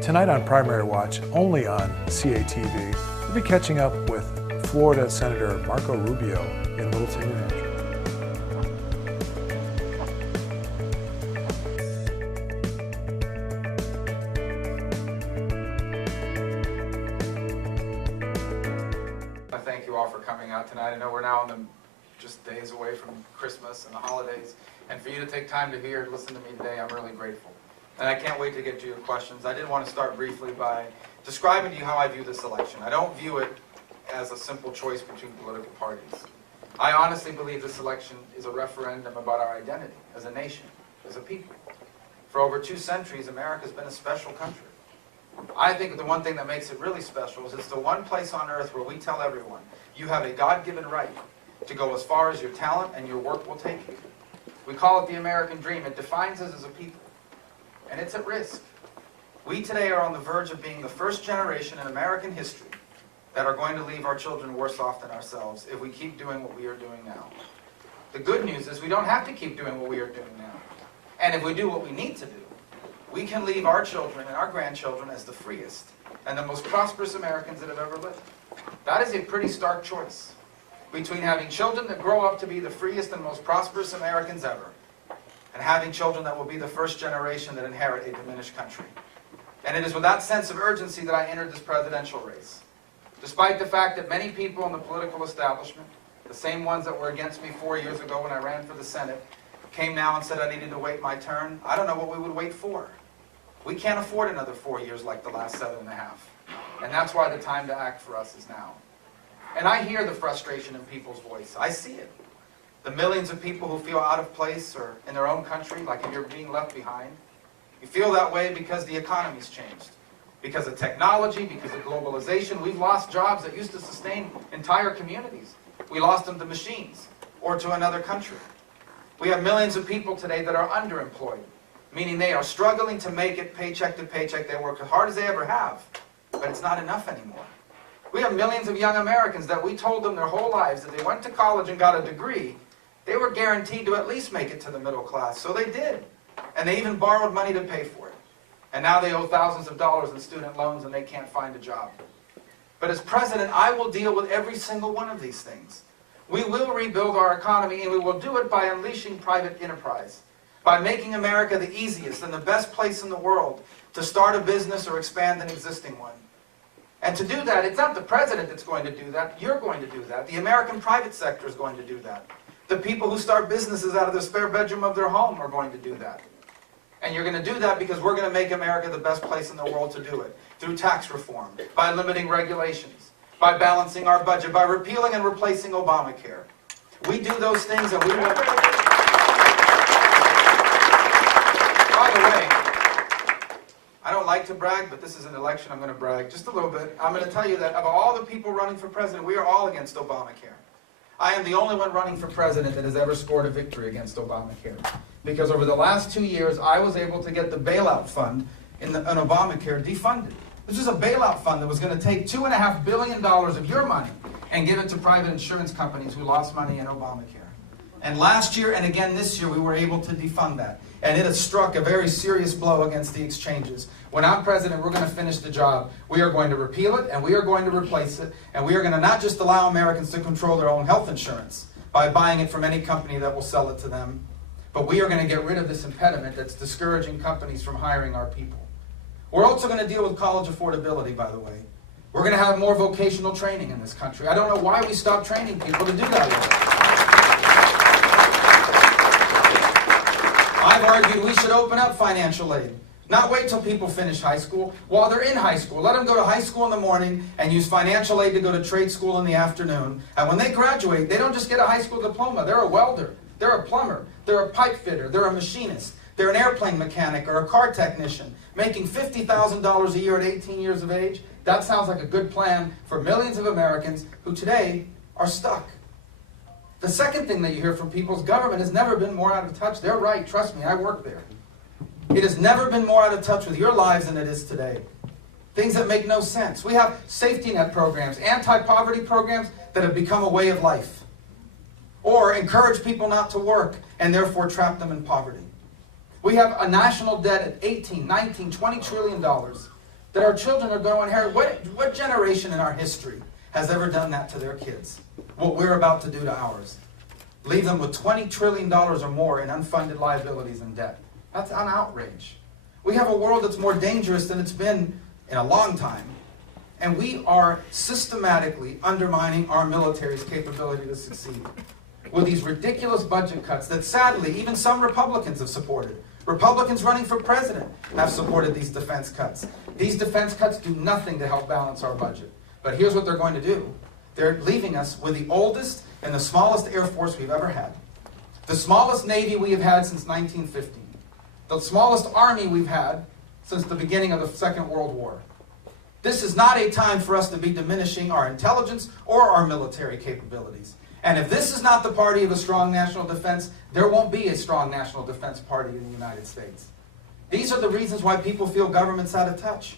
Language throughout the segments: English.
Tonight on Primary Watch, only on CATV, we'll be catching up with Florida Senator Marco Rubio in Littleton, New Hampshire. I thank you all for coming out tonight. I know we're now just days away from Christmas and the holidays, and for you to take time to hear and listen to me today, I'm really grateful. And I can't wait to get to your questions. I did want to start briefly by describing to you how I view this election. I don't view it as a simple choice between political parties. I honestly believe this election is a referendum about our identity as a nation, as a people. For over 2 centuries, America's been a special country. I think the one thing that makes it really special is it's the one place on earth where we tell everyone, you have a God-given right to go as far as your talent and your work will take you. We call it the American dream. It defines us as a people. And it's at risk. We today are on the verge of being the first generation in American history that are going to leave our children worse off than ourselves if we keep doing what we are doing now. The good news is we don't have to keep doing what we are doing now. And if we do what we need to do, we can leave our children and our grandchildren as the freest and the most prosperous Americans that have ever lived. That is a pretty stark choice between having children that grow up to be the freest and most prosperous Americans ever, and having children that will be the first generation that inherit a diminished country. And it is with that sense of urgency that I entered this presidential race. Despite the fact that many people in the political establishment, the same ones that were against me 4 years ago when I ran for the Senate, came now and said I needed to wait my turn, I don't know what we would wait for. We can't afford another 4 years like the last 7.5. And that's why the time to act for us is now. And I hear the frustration in people's voice. I see it. The millions of people who feel out of place or in their own country, like if you're being left behind. You feel that way because the economy's changed. Because of technology, because of globalization, we've lost jobs that used to sustain entire communities. We lost them to machines or to another country. We have millions of people today that are underemployed, meaning they are struggling to make it paycheck to paycheck. They work as hard as they ever have, but it's not enough anymore. We have millions of young Americans that we told them their whole lives that they went to college and got a degree, they were guaranteed to at least make it to the middle class, so they did. And they even borrowed money to pay for it. And now they owe thousands of dollars in student loans and they can't find a job. But as president, I will deal with every single one of these things. We will rebuild our economy, and we will do it by unleashing private enterprise, by making America the easiest and the best place in the world to start a business or expand an existing one. And to do that, it's not the president that's going to do that. You're going to do that. The American private sector is going to do that. The people who start businesses out of the spare bedroom of their home are going to do that. And you're going to do that because we're going to make America the best place in the world to do it. Through tax reform, by limiting regulations, by balancing our budget, by repealing and replacing Obamacare. We do those things and we will... By the way, I don't like to brag, but this is an election I'm going to brag just a little bit. I'm going to tell you that of all the people running for president, we are all against Obamacare. I am the only one running for president that has ever scored a victory against Obamacare. Because over the last 2 years, I was able to get the bailout fund in Obamacare defunded. This was a bailout fund that was going to take $2.5 billion of your money and give it to private insurance companies who lost money in Obamacare. And last year and again this year, we were able to defund that. And it has struck a very serious blow against the exchanges. When I'm president, we're going to finish the job. We are going to repeal it, and we are going to replace it, and we are going to not just allow Americans to control their own health insurance by buying it from any company that will sell it to them, but we are going to get rid of this impediment that's discouraging companies from hiring our people. We're also going to deal with college affordability, by the way. We're going to have more vocational training in this country. I don't know why we stopped training people to do that work. I've argued we should open up financial aid. Not wait till people finish high school. While they're in high school, let them go to high school in the morning and use financial aid to go to trade school in the afternoon. And when they graduate, they don't just get a high school diploma. They're a welder. They're a plumber. They're a pipe fitter. They're a machinist. They're an airplane mechanic or a car technician, making $50,000 a year at 18 years of age. That sounds like a good plan for millions of Americans who today are stuck. The second thing that you hear from people is government has never been more out of touch. They're right. Trust me, I work there. It has never been more out of touch with your lives than it is today. Things that make no sense. We have safety net programs, anti-poverty programs that have become a way of life. Or encourage people not to work and therefore trap them in poverty. We have a national debt at $18, $19, $20 trillion. that our children are going to inherit. What generation in our history has ever done that to their kids? What we're about to do to ours. Leave them with $20 trillion or more in unfunded liabilities and debt. That's an outrage. We have a world that's more dangerous than it's been in a long time. And we are systematically undermining our military's capability to succeed with these ridiculous budget cuts that sadly even some Republicans have supported. Republicans running for president have supported these defense cuts. These defense cuts do nothing to help balance our budget. But here's what they're going to do. They're leaving us with the oldest and the smallest Air Force we've ever had, the smallest Navy we have had since 1915, the smallest Army we've had since the beginning of the Second World War. This is not a time for us to be diminishing our intelligence or our military capabilities. And if this is not the party of a strong national defense, there won't be a strong national defense party in the United States. These are the reasons why people feel government's out of touch.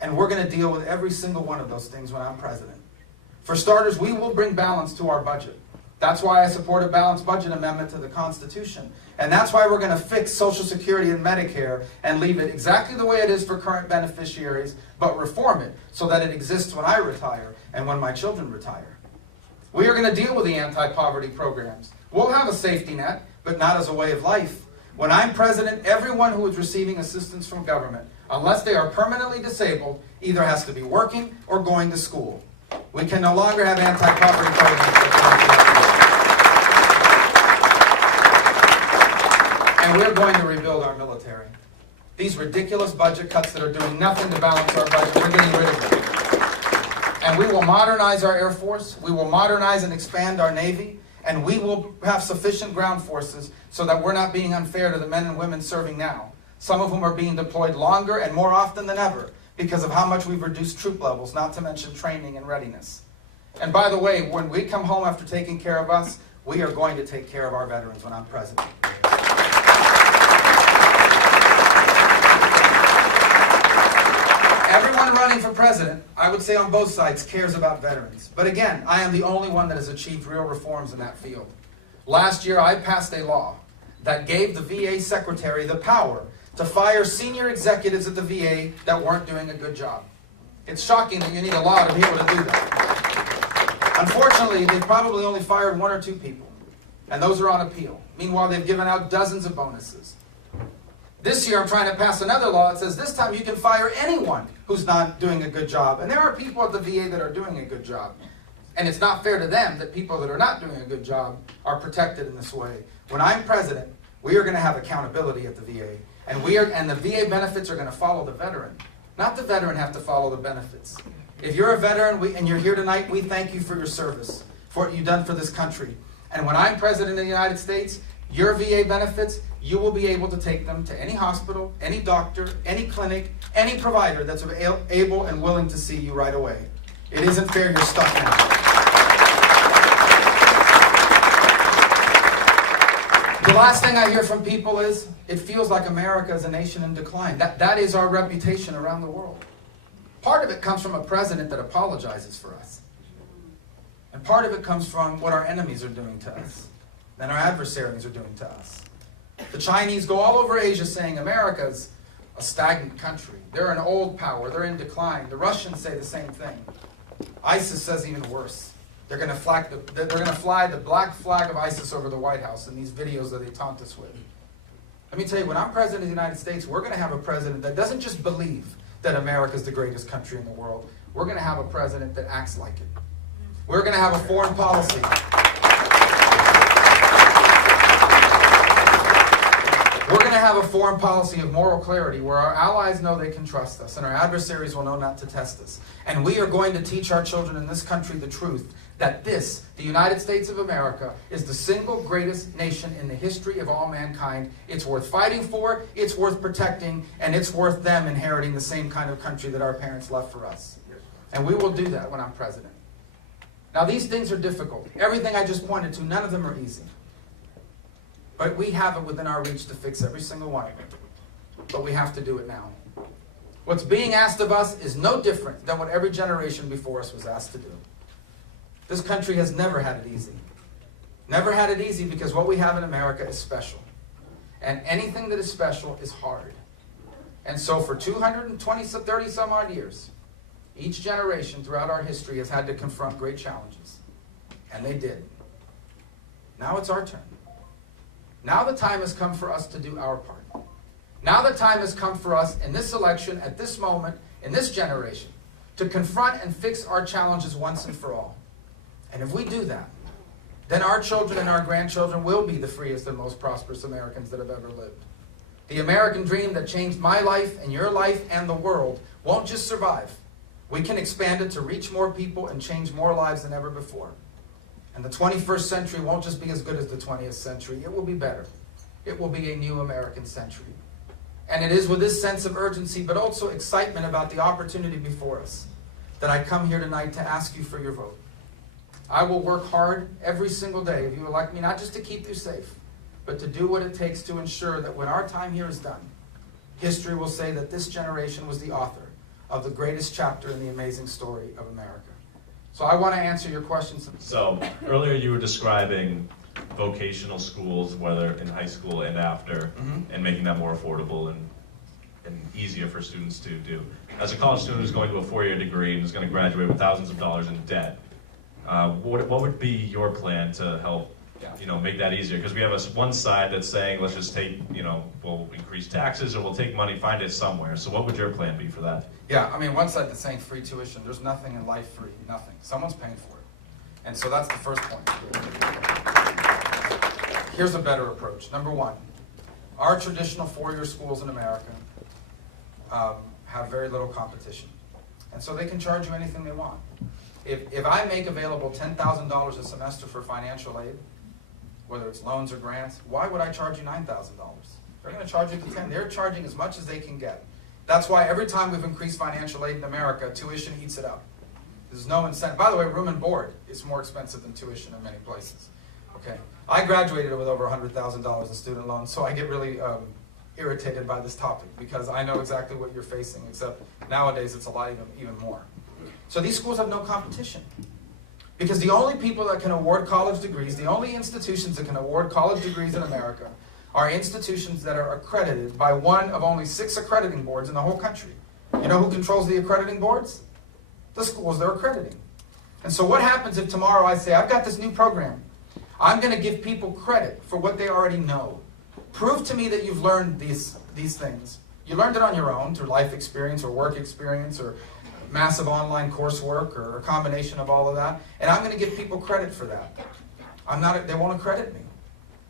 And we're going to deal with every single one of those things when I'm president. For starters, we will bring balance to our budget. That's why I support a balanced budget amendment to the Constitution. And that's why we're going to fix Social Security and Medicare and leave it exactly the way it is for current beneficiaries, but reform it so that it exists when I retire and when my children retire. We are going to deal with the anti-poverty programs. We'll have a safety net, but not as a way of life. When I'm president, everyone who is receiving assistance from government, unless they are permanently disabled, either has to be working or going to school. We can no longer have anti-poverty programs. And we're going to rebuild our military. These ridiculous budget cuts that are doing nothing to balance our budget, we're getting rid of them. And we will modernize our Air Force, we will modernize and expand our Navy, and we will have sufficient ground forces so that we're not being unfair to the men and women serving now, some of whom are being deployed longer and more often than ever because of how much we've reduced troop levels, not to mention training and readiness. And by the way, when we come home after taking care of us, we are going to take care of our veterans when I'm president. Everyone running for president, I would say on both sides, cares about veterans. But again, I am the only one that has achieved real reforms in that field. Last year, I passed a law that gave the VA secretary the power to fire senior executives at the VA that weren't doing a good job. It's shocking that you need a law to be able to do that. Unfortunately, they've probably only fired 1 or 2 people, and those are on appeal. Meanwhile, they've given out dozens of bonuses. This year, I'm trying to pass another law that says this time you can fire anyone who's not doing a good job. And there are people at the VA that are doing a good job. And it's not fair to them that people that are not doing a good job are protected in this way. When I'm president, we are going to have accountability at the VA. And the VA benefits are going to follow the veteran. Not the veteran have to follow the benefits. If you're a veteran and you're here tonight, we thank you for your service, for what you've done for this country. And when I'm president of the United States, your VA benefits, you will be able to take them to any hospital, any doctor, any clinic, any provider that's able and willing to see you right away. It isn't fair you're stuck now. The last thing I hear from people is, it feels like America is a nation in decline. That is our reputation around the world. Part of it comes from a president that apologizes for us. And part of it comes from what our enemies are doing to us, and our adversaries are doing to us. The Chinese go all over Asia saying America's a stagnant country. They're an old power. They're in decline. The Russians say the same thing. ISIS says even worse. They're going to fly the black flag of ISIS over the White House in these videos that they taunt us with. Let me tell you, when I'm president of the United States, we're going to have a president that doesn't just believe that America is the greatest country in the world. We're going to have a president that acts like it. We're going to have a foreign policy. We're going to have a foreign policy of moral clarity where our allies know they can trust us and our adversaries will know not to test us. And we are going to teach our children in this country the truth that this, the United States of America, is the single greatest nation in the history of all mankind. It's worth fighting for, it's worth protecting, and it's worth them inheriting the same kind of country that our parents left for us. And we will do that when I'm president. Now, these things are difficult. Everything I just pointed to, none of them are easy. But we have it within our reach to fix every single one of them. But we have to do it now. What's being asked of us is no different than what every generation before us was asked to do. This country has never had it easy. Never had it easy because what we have in America is special. And anything that is special is hard. And so for 220, 30 some odd years, each generation throughout our history has had to confront great challenges. And they did. Now it's our turn. Now the time has come for us to do our part. Now the time has come for us in this election, at this moment, in this generation, to confront and fix our challenges once and for all. And if we do that, then our children and our grandchildren will be the freest and most prosperous Americans that have ever lived. The American dream that changed my life and your life and the world won't just survive. We can expand it to reach more people and change more lives than ever before. And the 21st century won't just be as good as the 20th century. It will be better. It will be a new American century. And it is with this sense of urgency, but also excitement about the opportunity before us, that I come here tonight to ask you for your vote. I will work hard every single day, if you elect me, not just to keep you safe, but to do what it takes to ensure that when our time here is done, history will say that this generation was the author of the greatest chapter in the amazing story of America. So I want to answer your questions. So earlier you were describing vocational schools, whether in high school and after, and making that more affordable and easier for students to do. As a college student who's going to a four-year degree and is going to graduate with thousands of dollars in debt, what would be your plan to help, make that easier? Because we have one side that's saying, let's just take, we'll increase taxes or we'll take money, find it somewhere. So what would your plan be for that? Yeah, I mean, one side that's saying free tuition. There's nothing in life free, nothing. Someone's paying for it. And so that's the first point. Here's a better approach. Number one, our traditional four-year schools in America have very little competition. And so they can charge you anything they want. If I make available $10,000 a semester for financial aid, whether it's loans or grants, why would I charge you $9,000? They're going to charge you the $10,000. They're charging as much as they can get. That's why every time we've increased financial aid in America, tuition eats it up. There's no incentive. By the way, room and board is more expensive than tuition in many places. Okay, I graduated with over $100,000 in student loans, so I get really irritated by this topic because I know exactly what you're facing, except nowadays it's a lot even more. So these schools have no competition. Because the only people that can award college degrees, the only institutions that can award college degrees in America are institutions that are accredited by one of only 6 accrediting boards in the whole country. You know who controls the accrediting boards? The schools they're accrediting. And so what happens if tomorrow I say, I've got this new program. I'm going to give people credit for what they already know. Prove to me that you've learned these things. You learned it on your own through life experience or work experience or massive online coursework or a combination of all of that. And I'm going to give people credit for that. They won't accredit me.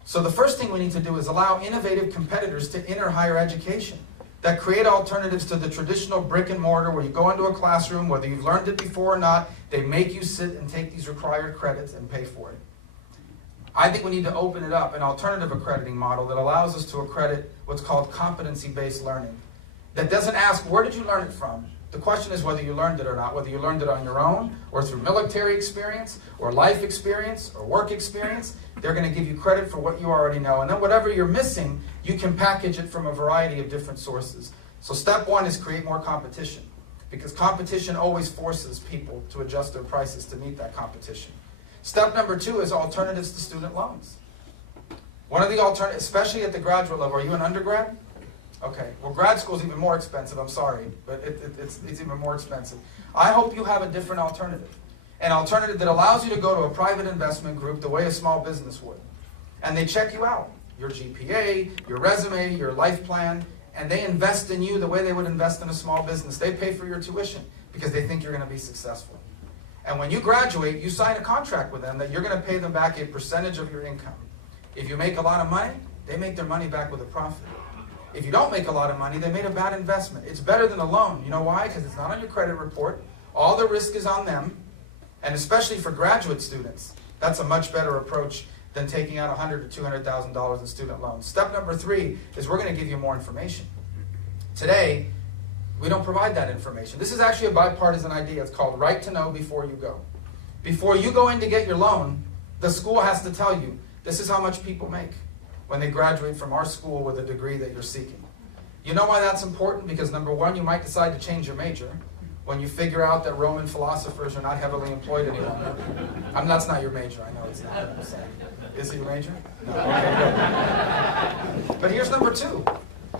So the first thing we need to do is allow innovative competitors to enter higher education that create alternatives to the traditional brick and mortar where you go into a classroom, whether you've learned it before or not, they make you sit and take these required credits and pay for it. I think we need to open it up, an alternative accrediting model that allows us to accredit what's called competency-based learning. That doesn't ask, where did you learn it from? The question is whether you learned it or not, whether you learned it on your own, or through military experience, or life experience, or work experience. They're going to give you credit for what you already know. And then whatever you're missing, you can package it from a variety of different sources. So step one is create more competition, because competition always forces people to adjust their prices to meet that competition. Step number two is alternatives to student loans. One of the alternatives, especially at the graduate level, are you an undergrad? Okay, well grad school is even more expensive, I'm sorry, but it's even more expensive. I hope you have a different alternative. An alternative that allows you to go to a private investment group the way a small business would. And they check you out, your GPA, your resume, your life plan, and they invest in you the way they would invest in a small business. They pay for your tuition because they think you're going to be successful. And when you graduate, you sign a contract with them that you're going to pay them back a percentage of your income. If you make a lot of money, they make their money back with a profit. If you don't make a lot of money, they made a bad investment. It's better than a loan. You know why? Because it's not on your credit report. All the risk is on them. And especially for graduate students, that's a much better approach than taking out $100,000 to $200,000 in student loans. Step number three is we're going to give you more information. Today, we don't provide that information. This is actually a bipartisan idea. It's called right to know before you go. Before you go in to get your loan, the school has to tell you, this is how much people make when they graduate from our school with a degree that you're seeking. You know why that's important? Because number one, you might decide to change your major when you figure out that Roman philosophers are not heavily employed any longer. That's not your major, I know it's not. I'm saying. Is it your major? No. Okay, good. But here's number two.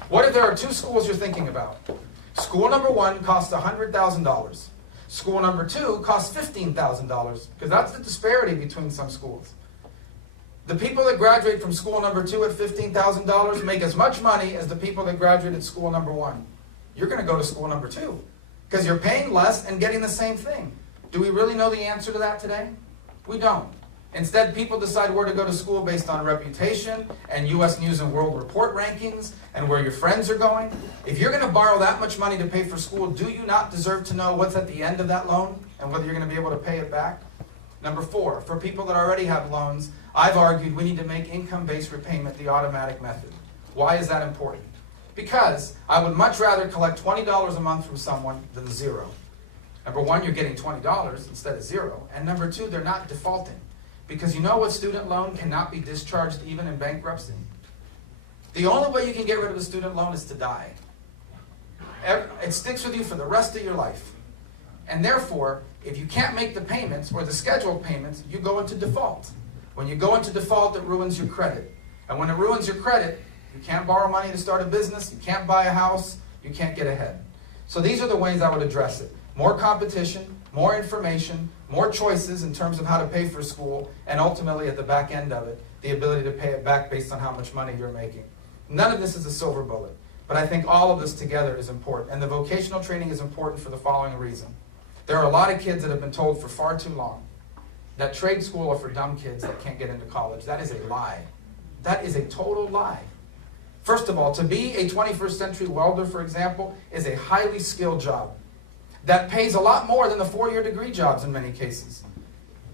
What if there are two schools you're thinking about? School number one costs $100,000. School number two costs $15,000, because that's the disparity between some schools. The people that graduate from school number two at $15,000 make as much money as the people that graduate at school number one. You're going to go to school number two, because you're paying less and getting the same thing. Do we really know the answer to that today? We don't. Instead, people decide where to go to school based on reputation and U.S. News and World Report rankings and where your friends are going. If you're going to borrow that much money to pay for school, do you not deserve to know what's at the end of that loan and whether you're going to be able to pay it back? Number four, for people that already have loans, I've argued we need to make income-based repayment the automatic method. Why is that important? Because I would much rather collect $20 a month from someone than zero. Number one, you're getting $20 instead of zero. And number two, they're not defaulting. Because you know what student loan cannot be discharged even in bankruptcy? The only way you can get rid of a student loan is to die. It sticks with you for the rest of your life. And therefore, if you can't make the payments or the scheduled payments, you go into default. When you go into default, it ruins your credit. And when it ruins your credit, you can't borrow money to start a business, you can't buy a house, you can't get ahead. So these are the ways I would address it. More competition, more information, more choices in terms of how to pay for school, and ultimately at the back end of it, the ability to pay it back based on how much money you're making. None of this is a silver bullet, but I think all of this together is important. And the vocational training is important for the following reason. There are a lot of kids that have been told for far too long that trade school are for dumb kids that can't get into college. That is a lie. That is a total lie. First of all, to be a 21st century welder, for example, is a highly skilled job that pays a lot more than the four-year degree jobs in many cases.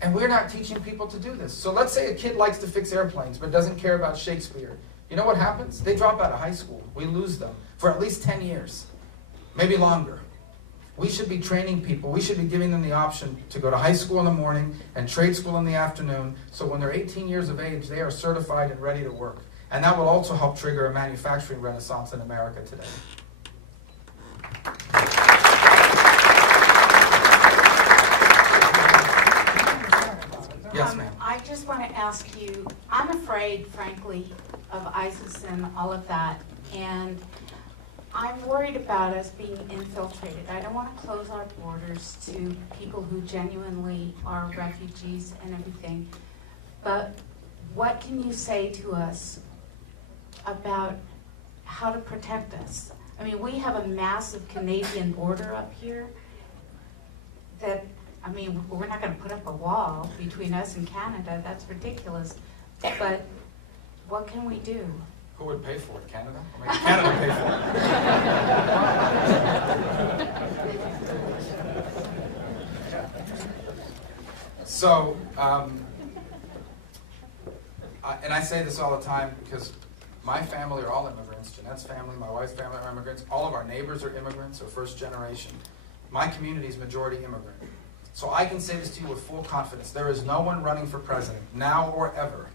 And we're not teaching people to do this. So let's say a kid likes to fix airplanes but doesn't care about Shakespeare. You know what happens? They drop out of high school. We lose them for at least 10 years, maybe longer. We should be training people. We should be giving them the option to go to high school in the morning and trade school in the afternoon, so when they're 18 years of age, they are certified and ready to work. And that will also help trigger a manufacturing renaissance in America today. Yes, ma'am. I just want to ask you, I'm afraid, frankly, of ISIS and all of that, and I'm worried about us being infiltrated. I don't want to close our borders to people who genuinely are refugees and everything, but what can you say to us about how to protect us? I mean, we have a massive Canadian border up here that, I mean, we're not going to put up a wall between us and Canada. That's ridiculous. But what can we do? Who would pay for it? Canada? I mean, Canada pay for it. So, and I say this all the time because my family are all immigrants. Jeanette's family, my wife's family are immigrants. All of our neighbors are immigrants or first generation. My community is majority immigrant. So I can say this to you with full confidence. There is no one running for president, now or ever,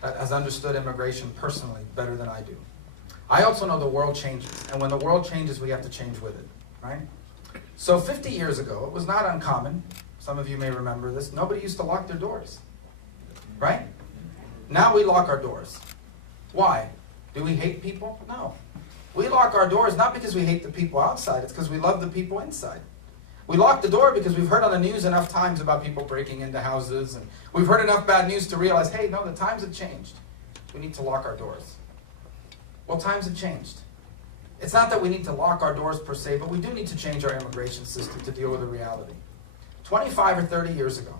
that has understood immigration personally better than I do. I also know the world changes, and when the world changes, we have to change with it, right? So 50 years ago, it was not uncommon, some of you may remember this, nobody used to lock their doors, right? Now we lock our doors. Why? Do we hate people? No. We lock our doors not because we hate the people outside, it's because we love the people inside. We lock the door because we've heard on the news enough times about people breaking into houses, and we've heard enough bad news to realize, hey, no, the times have changed. We need to lock our doors. Well, times have changed. It's not that we need to lock our doors per se, but we do need to change our immigration system to deal with the reality. 25 or 30 years ago,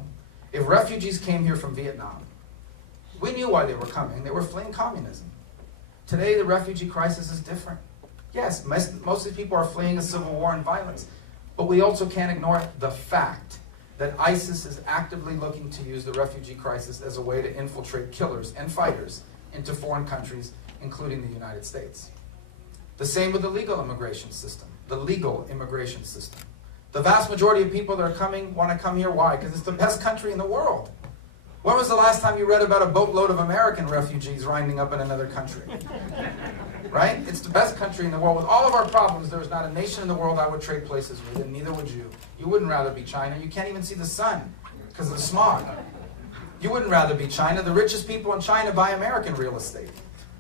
if refugees came here from Vietnam, we knew why they were coming. They were fleeing communism. Today, the refugee crisis is different. Yes, most of the people are fleeing a civil war and violence. But we also can't ignore the fact that ISIS is actively looking to use the refugee crisis as a way to infiltrate killers and fighters into foreign countries, including the United States. The same with the legal immigration system. The legal immigration system. The vast majority of people that are coming want to come here. Why? Because it's the best country in the world. When was the last time you read about a boatload of American refugees winding up in another country? Right? It's the best country in the world. With all of our problems, there is not a nation in the world I would trade places with, and neither would you. You wouldn't rather be China. You can't even see the sun because of the smog. You wouldn't rather be China. The richest people in China buy American real estate,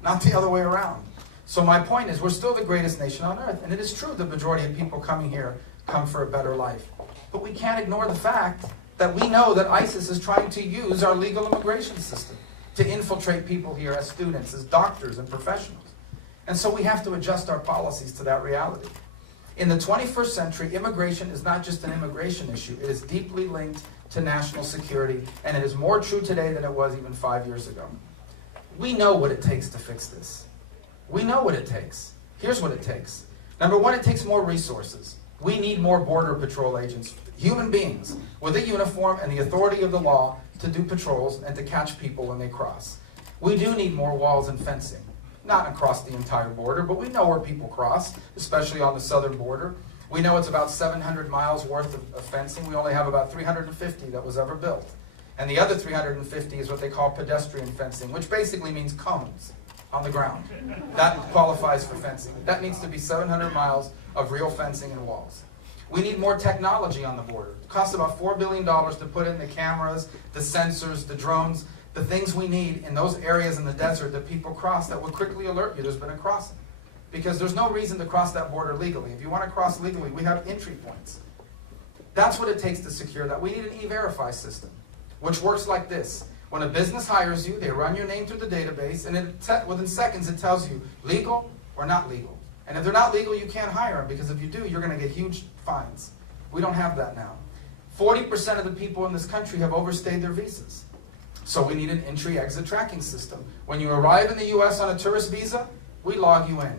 not the other way around. So my point is, we're still the greatest nation on earth. And it is true the majority of people coming here come for a better life. But we can't ignore the fact that we know that ISIS is trying to use our legal immigration system to infiltrate people here as students, as doctors and professionals. And so we have to adjust our policies to that reality. In the 21st century, immigration is not just an immigration issue. It is deeply linked to national security, and it is more true today than it was even 5 years ago. We know what it takes to fix this. We know what it takes. Here's what it takes. Number one, it takes more resources. We need more Border Patrol agents, human beings with a uniform and the authority of the law to do patrols and to catch people when they cross. We do need more walls and fencing. Not across the entire border, but we know where people cross, especially on the southern border. We know it's about 700 miles worth of fencing. We only have about 350 that was ever built. And the other 350 is what they call pedestrian fencing, which basically means cones on the ground. That qualifies for fencing. That needs to be 700 miles of real fencing and walls. We need more technology on the border. It costs about $4 billion to put in the cameras, the sensors, the drones, the things we need in those areas in the desert that people cross that will quickly alert you there's been a crossing. Because there's no reason to cross that border legally. If you want to cross legally, we have entry points. That's what it takes to secure that. We need an e-verify system, which works like this. When a business hires you, they run your name through the database, and within seconds it tells you legal or not legal. And if they're not legal, you can't hire them, because if you do, you're going to get huge fines. We don't have that now. 40% of the people in this country have overstayed their visas. So we need an entry-exit tracking system. When you arrive in the U.S. on a tourist visa, we log you in.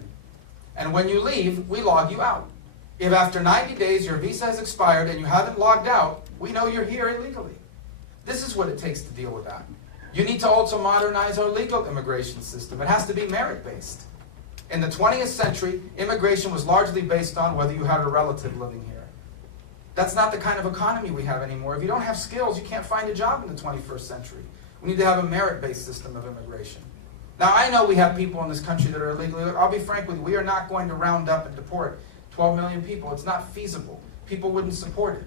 And when you leave, we log you out. If after 90 days your visa has expired and you haven't logged out, we know you're here illegally. This is what it takes to deal with that. You need to also modernize our legal immigration system. It has to be merit-based. In the 20th century, immigration was largely based on whether you had a relative living here. That's not the kind of economy we have anymore. If you don't have skills, you can't find a job in the 21st century. We need to have a merit-based system of immigration. Now, I know we have people in this country that are illegally. I'll be frank with you, we are not going to round up and deport 12 million people. It's not feasible. People wouldn't support it.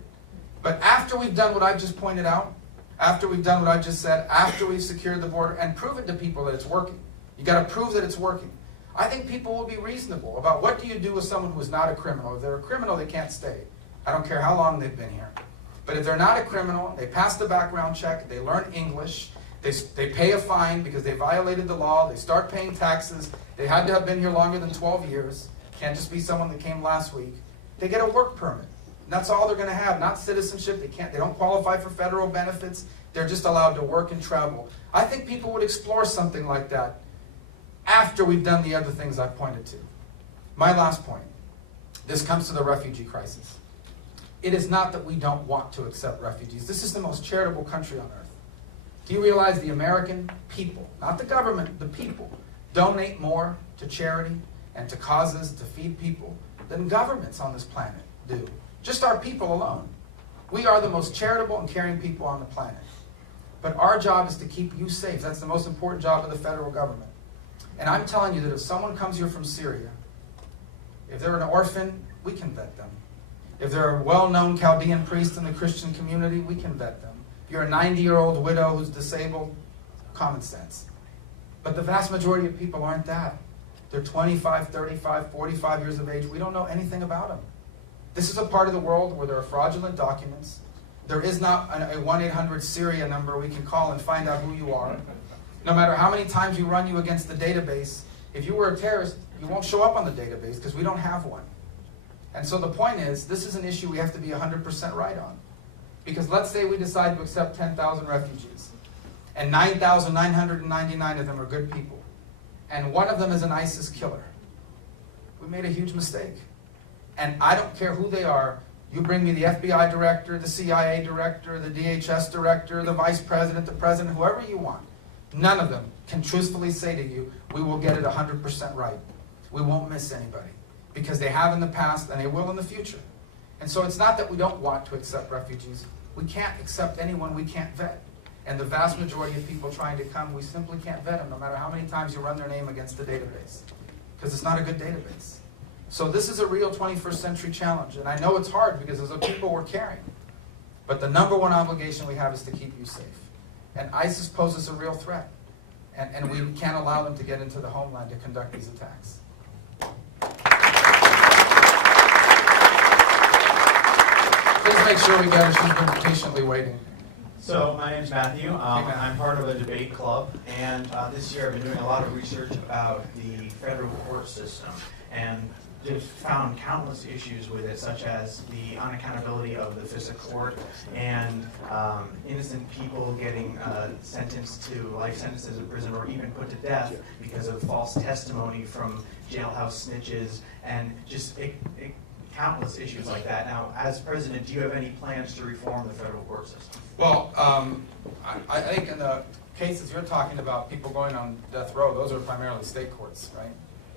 But after we've done what I've just pointed out, after we've done what I just said, after we've secured the border and proven to people that it's working, you got to prove that it's working. I think people will be reasonable about what do you do with someone who is not a criminal. If they're a criminal, they can't stay. I don't care how long they've been here. But if they're not a criminal, they pass the background check, they learn English, they pay a fine because they violated the law, they start paying taxes, they had to have been here longer than 12 years, can't just be someone that came last week. They get a work permit. And that's all they're going to have, not citizenship. They don't qualify for federal benefits. They're just allowed to work and travel. I think people would explore something like that after we've done the other things I've pointed to. My last point. This comes to the refugee crisis. It is not that we don't want to accept refugees. This is the most charitable country on earth. Do you realize the American people, not the government, the people, donate more to charity and to causes to feed people than governments on this planet do? Just our people alone. We are the most charitable and caring people on the planet. But our job is to keep you safe. That's the most important job of the federal government. And I'm telling you that if someone comes here from Syria, if they're an orphan, we can vet them. If they're a well-known Chaldean priest in the Christian community, we can vet them. If you're a 90-year-old widow who's disabled, common sense. But the vast majority of people aren't that. They're 25, 35, 45 years of age. We don't know anything about them. This is a part of the world where there are fraudulent documents. There is not a 1-800-SYRIA number we can call and find out who you are. No matter how many times we run you against the database, if you were a terrorist, you won't show up on the database because we don't have one. And so the point is, this is an issue we have to be 100% right on. Because let's say we decide to accept 10,000 refugees, and 9,999 of them are good people, and one of them is an ISIS killer. We made a huge mistake. And I don't care who they are. You bring me the FBI director, the CIA director, the DHS director, the vice president, the president, whoever you want. None of them can truthfully say to you, we will get it 100% right. We won't miss anybody. Because they have in the past and they will in the future. And so it's not that we don't want to accept refugees. We can't accept anyone we can't vet. And the vast majority of people trying to come, we simply can't vet them no matter how many times you run their name against the database. Because it's not a good database. So this is a real 21st century challenge. And I know it's hard because as a people we're caring. But the number one obligation we have is to keep you safe. And ISIS poses a real threat. And we can't allow them to get into the homeland to conduct these attacks. make sure we get her. She's been patiently waiting. So my name's Matthew. I'm part of a debate club, and this year I've been doing a lot of research about the federal court system, and just found countless issues with it, such as the unaccountability of the fiscal court and innocent people getting sentenced to life sentences in prison or even put to death because of false testimony from jailhouse snitches, and just countless issues like that. Now, as president, do you have any plans to reform the federal court system? Well, I think in the cases you're talking about, people going on death row, those are primarily state courts, right?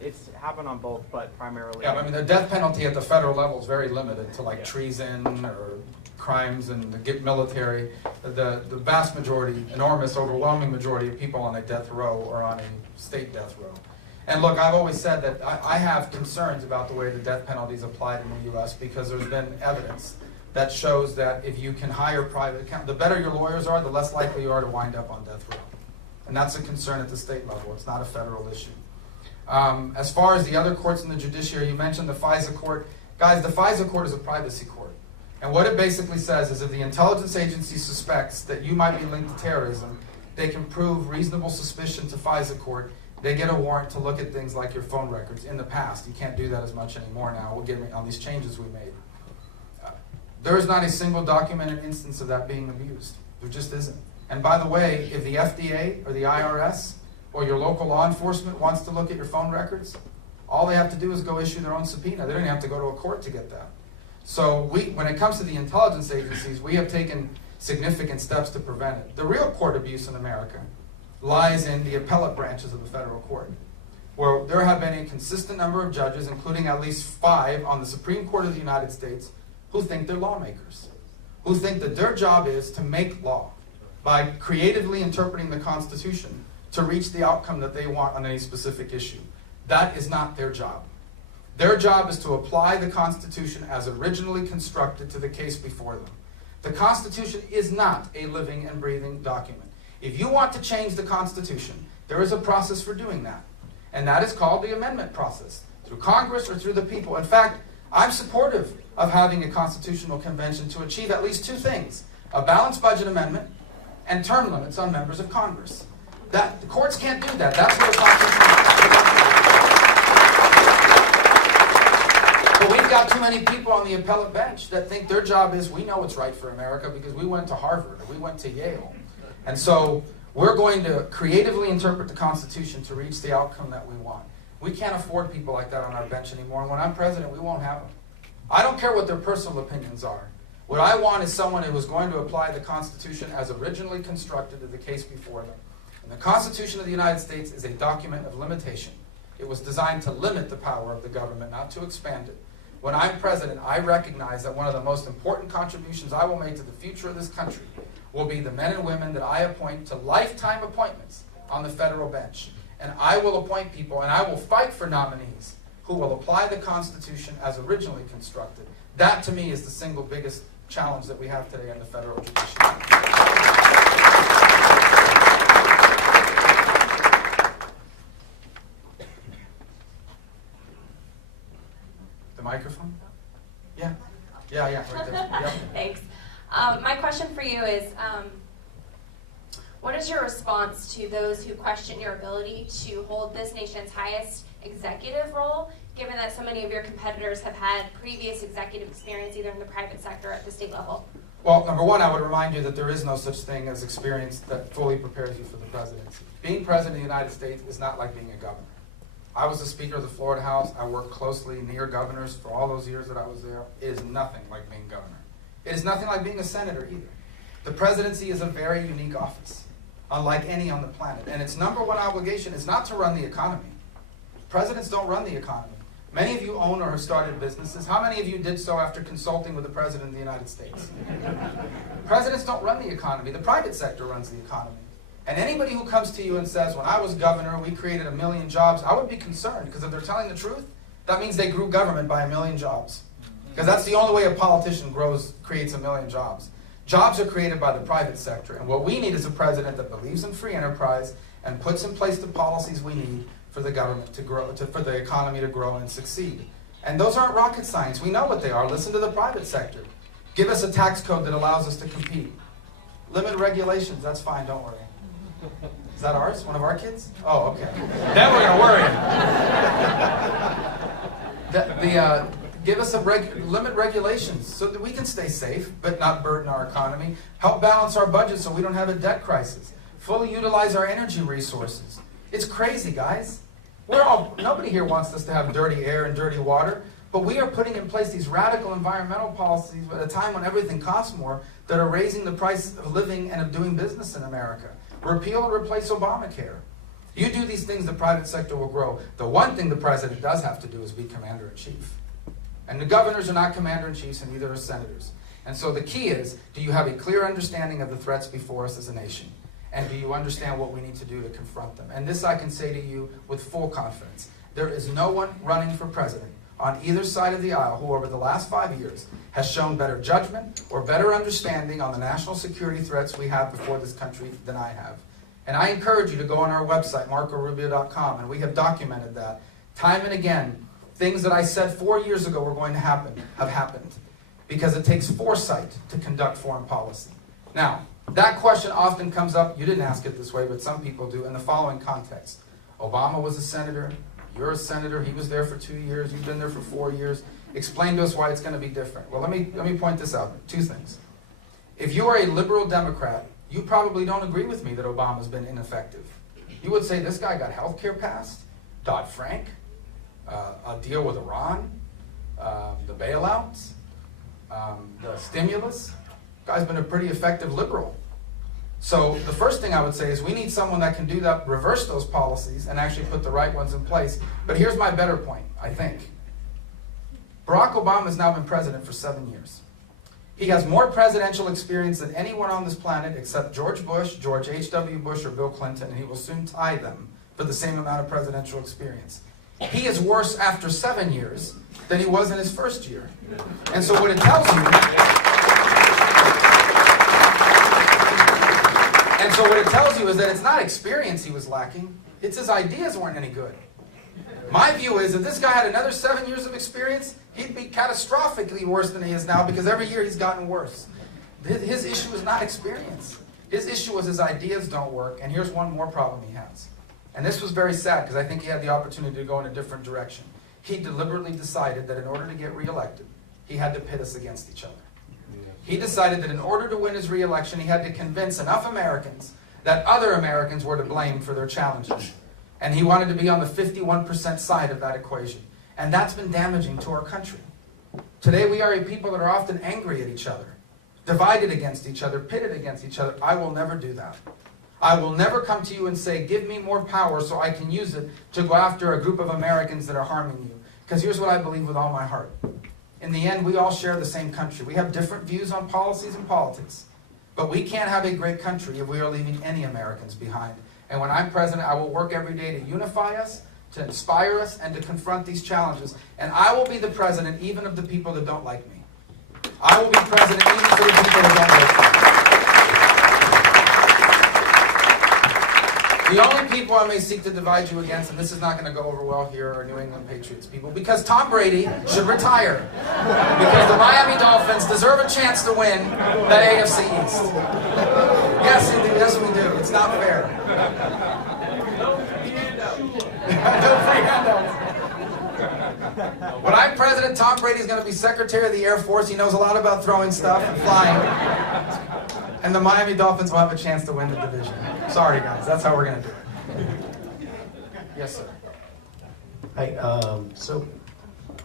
It's happened on both, but primarily. Yeah, I mean, the death penalty at the federal level is very limited to like Yeah. treason or crimes and the military. The vast majority, enormous, overwhelming majority of people on a death row are on a state death row. And look, I've always said that I have concerns about the way the death penalty is applied in the U.S. because there's been evidence that shows that if you can hire private accountants, the better your lawyers are, the less likely you are to wind up on death row. And that's a concern at the state level. It's not a federal issue. As far as the other courts in the judiciary, you mentioned the FISA court. Guys, the FISA court is a privacy court. And what it basically says is if the intelligence agency suspects that you might be linked to terrorism, they can prove reasonable suspicion to FISA court. They get a warrant to look at things like your phone records. In the past, you can't do that as much anymore now. We'll get on these changes we made. There is not a single documented instance of that being abused. There just isn't. And by the way, if the FDA or the IRS or your local law enforcement wants to look at your phone records, all they have to do is go issue their own subpoena. They don't even have to go to a court to get that. So when it comes to the intelligence agencies, we have taken significant steps to prevent it. The real court abuse in America lies in the appellate branches of the federal court, where there have been a consistent number of judges, including at least 5 on the Supreme Court of the United States, who think they're lawmakers, who think that their job is to make law by creatively interpreting the Constitution to reach the outcome that they want on any specific issue. That is not their job. Their job is to apply the Constitution as originally constructed to the case before them. The Constitution is not a living and breathing document. If you want to change the Constitution, there is a process for doing that. And that is called the amendment process, through Congress or through the people. In fact, I'm supportive of having a constitutional convention to achieve at least 2 things: a balanced budget amendment and term limits on members of Congress. The courts can't do that. That's what it's not. But we've got too many people on the appellate bench that think their job is, we know what's right for America because we went to Harvard or we went to Yale. And so we're going to creatively interpret the Constitution to reach the outcome that we want. We can't afford people like that on our bench anymore. And when I'm president, we won't have them. I don't care what their personal opinions are. What I want is someone who is going to apply the Constitution as originally constructed to the case before them. And the Constitution of the United States is a document of limitation. It was designed to limit the power of the government, not to expand it. When I'm president, I recognize that one of the most important contributions I will make to the future of this country will be the men and women that I appoint to lifetime appointments on the federal bench. And I will appoint people, and I will fight for nominees who will apply the Constitution as originally constructed. That, to me, is the single biggest challenge that we have today in the federal judiciary. The microphone? Yeah. Yeah, right there. Yep. Thanks. My question for you is, what is your response to those who question your ability to hold this nation's highest executive role, given that so many of your competitors have had previous executive experience either in the private sector or at the state level? Well, number one, I would remind you that there is no such thing as experience that fully prepares you for the presidency. Being president of the United States is not like being a governor. I was the Speaker of the Florida House. I worked closely near governors for all those years that I was there. It is nothing like being governor. It is nothing like being a senator either. The presidency is a very unique office, unlike any on the planet. And its number one obligation is not to run the economy. Presidents don't run the economy. Many of you own or have started businesses. How many of you did so after consulting with the President of the United States? Presidents don't run the economy. The private sector runs the economy. And anybody who comes to you and says, when I was governor, we created 1 million jobs, I would be concerned, because if they're telling the truth, that means they grew government by 1 million jobs. Because that's the only way a politician creates 1 million jobs. Jobs are created by the private sector. And what we need is a president that believes in free enterprise and puts in place the policies we need for the government to grow, for the economy to grow and succeed. And those aren't rocket science. We know what they are. Listen to the private sector. Give us a tax code that allows us to compete. Limit regulations, that's fine, don't worry. Is that ours? One of our kids? Oh, okay. Then we're going to worry. Give us limit regulations so that we can stay safe, but not burden our economy. Help balance our budget so we don't have a debt crisis. Fully utilize our energy resources. It's crazy, guys. Nobody here wants us to have dirty air and dirty water, but we are putting in place these radical environmental policies at a time when everything costs more that are raising the price of living and of doing business in America. Repeal and replace Obamacare. You do these things, the private sector will grow. The one thing the president does have to do is be commander-in-chief. And the governors are not commander-in-chiefs, and neither are senators. And so the key is, do you have a clear understanding of the threats before us as a nation? And do you understand what we need to do to confront them? And this I can say to you with full confidence. There is no one running for president on either side of the aisle who over the last 5 years has shown better judgment or better understanding on the national security threats we have before this country than I have. And I encourage you to go on our website, marcorubio.com, and we have documented that time and again. Things that I said 4 years ago were going to happen have happened because it takes foresight to conduct foreign policy. Now, that question often comes up, you didn't ask it this way, but some people do, in the following context. Obama was a senator, you're a senator, he was there for 2 years, you've been there for 4 years. Explain to us why it's going to be different. Well, let me point this out. 2 things. If you are a liberal Democrat, you probably don't agree with me that Obama's been ineffective. You would say this guy got health care passed, Dodd-Frank, a deal with Iran, the bailouts, the stimulus. Guy's been a pretty effective liberal. So the first thing I would say is we need someone that can do that, reverse those policies, and actually put the right ones in place. But here's my better point, I think. Barack Obama has now been president for 7 years. He has more presidential experience than anyone on this planet except George Bush, George H.W. Bush, or Bill Clinton, and he will soon tie them for the same amount of presidential experience. He is worse after 7 years than he was in his first year. And so what it tells you, is that it's not experience he was lacking, it's his ideas weren't any good. My view is if this guy had another 7 years of experience, he'd be catastrophically worse than he is now because every year he's gotten worse. His issue is not experience. His issue was his ideas don't work, and here's one more problem he has. And this was very sad because I think he had the opportunity to go in a different direction. He deliberately decided that in order to get reelected, he had to pit us against each other. He decided that in order to win his reelection, he had to convince enough Americans that other Americans were to blame for their challenges. And he wanted to be on the 51% side of that equation. And that's been damaging to our country. Today we are a people that are often angry at each other, divided against each other, pitted against each other. I will never do that. I will never come to you and say, give me more power so I can use it to go after a group of Americans that are harming you. Because here's what I believe with all my heart. In the end, we all share the same country. We have different views on policies and politics. But we can't have a great country if we are leaving any Americans behind. And when I'm president, I will work every day to unify us, to inspire us, and to confront these challenges. And I will be the president even of the people that don't like me. I will be president even for the people that don't like me. The only people I may seek to divide you against, and this is not going to go over well here, are New England Patriots people, because Tom Brady should retire. Because the Miami Dolphins deserve a chance to win that AFC East. Yes, indeed, yes we do. It's not fair. No free handouts. When I'm president, Tom Brady is going to be Secretary of the Air Force. He knows a lot about throwing stuff and flying. And the Miami Dolphins will have a chance to win the division. Sorry, guys. That's how we're going to do it. Yes, sir. Hi. So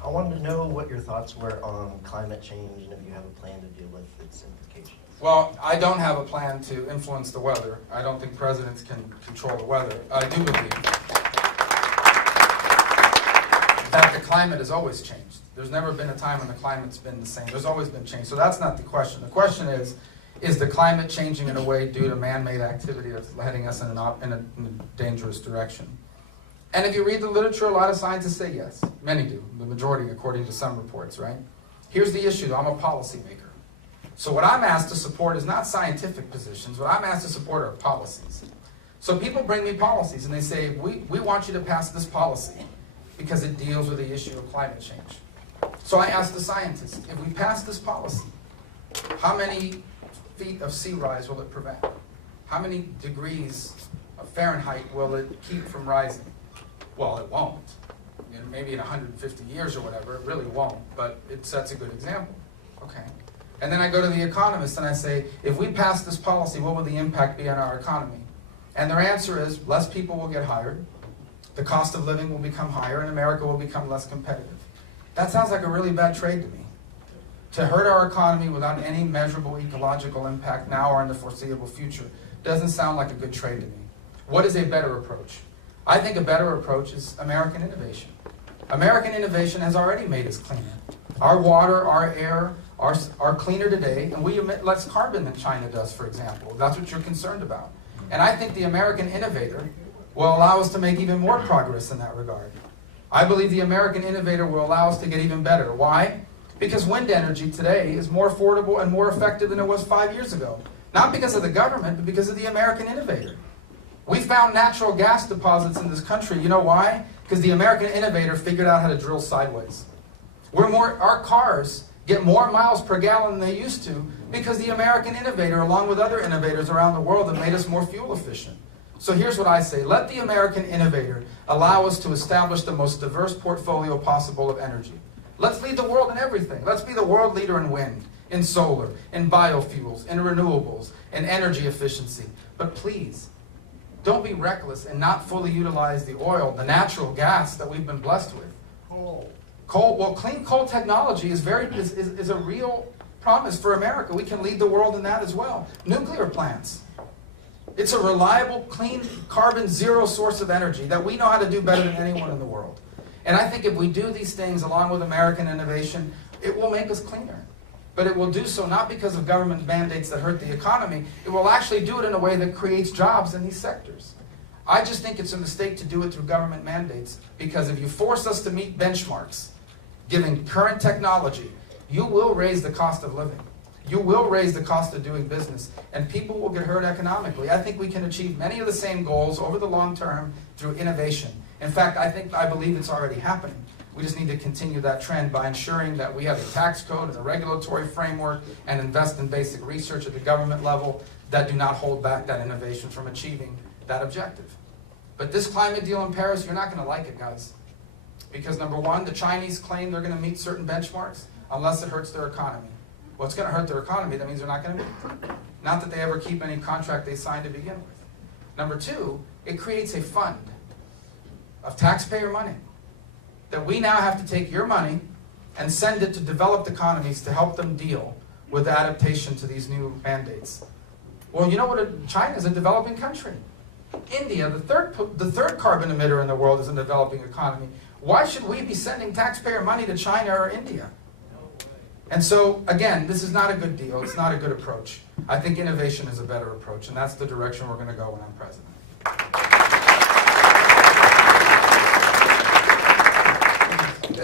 I wanted to know what your thoughts were on climate change and if you have a plan to deal with its implications. Well, I don't have a plan to influence the weather. I don't think presidents can control the weather. I do believe that the climate has always changed. There's never been a time when the climate's been the same. There's always been change. So that's not the question. The question is the climate changing in a way due to man-made activity that's heading us in a dangerous direction? And if you read the literature, a lot of scientists say yes. Many do. The majority, according to some reports, right? Here's the issue, though. I'm a policymaker. So what I'm asked to support is not scientific positions. What I'm asked to support are policies. So people bring me policies, and they say, we want you to pass this policy because it deals with the issue of climate change. So I ask the scientists, if we pass this policy, How many feet of sea rise will it prevent? How many degrees of Fahrenheit will it keep from rising? Well, it won't. You know, maybe in 150 years or whatever, it really won't, but it sets a good example. Okay. And then I go to the economists and I say, if we pass this policy, what will the impact be on our economy? And their answer is, less people will get hired, the cost of living will become higher, and America will become less competitive. That sounds like a really bad trade to me. To hurt our economy without any measurable ecological impact now or in the foreseeable future doesn't sound like a good trade to me. What is a better approach? I think a better approach is American innovation. American innovation has already made us cleaner. Our water, our air are cleaner today, and we emit less carbon than China does, for example. That's what you're concerned about. And I think the American innovator will allow us to make even more progress in that regard. I believe the American innovator will allow us to get even better. Why? Because wind energy today is more affordable and more effective than it was 5 years ago. Not because of the government, but because of the American innovator. We found natural gas deposits in this country. You know why? Because the American innovator figured out how to drill sideways. Our cars get more miles per gallon than they used to because the American innovator, along with other innovators around the world, have made us more fuel efficient. So here's what I say. Let the American innovator allow us to establish the most diverse portfolio possible of energy. Let's lead the world in everything. Let's be the world leader in wind, in solar, in biofuels, in renewables, in energy efficiency. But please, don't be reckless and not fully utilize the oil, the natural gas that we've been blessed with. Coal, well, clean coal technology is a real promise for America. We can lead the world in that as well. Nuclear plants. It's a reliable, clean, carbon zero source of energy that we know how to do better than anyone in the world. And I think if we do these things along with American innovation, it will make us cleaner. But it will do so not because of government mandates that hurt the economy. It will actually do it in a way that creates jobs in these sectors. I just think it's a mistake to do it through government mandates, because if you force us to meet benchmarks, given current technology, you will raise the cost of living. You will raise the cost of doing business, and people will get hurt economically. I think we can achieve many of the same goals over the long term through innovation. In fact, I believe it's already happening. We just need to continue that trend by ensuring that we have a tax code and a regulatory framework and invest in basic research at the government level that do not hold back that innovation from achieving that objective. But this climate deal in Paris, you're not going to like it, guys. Because number one, the Chinese claim they're going to meet certain benchmarks unless it hurts their economy. Well, it's going to hurt their economy. That means they're not going to meet it. Not that they ever keep any contract they signed to begin with. Number two, it creates a fund of taxpayer money that we now have to take your money and send it to developed economies to help them deal with adaptation to these new mandates. Well, you know what? China is a developing country. India, the third carbon emitter in the world, is a developing economy. Why should we be sending taxpayer money to China or India? And so, again, this is not a good deal. It's not a good approach. I think innovation is a better approach, and that's the direction we're going to go when I'm president.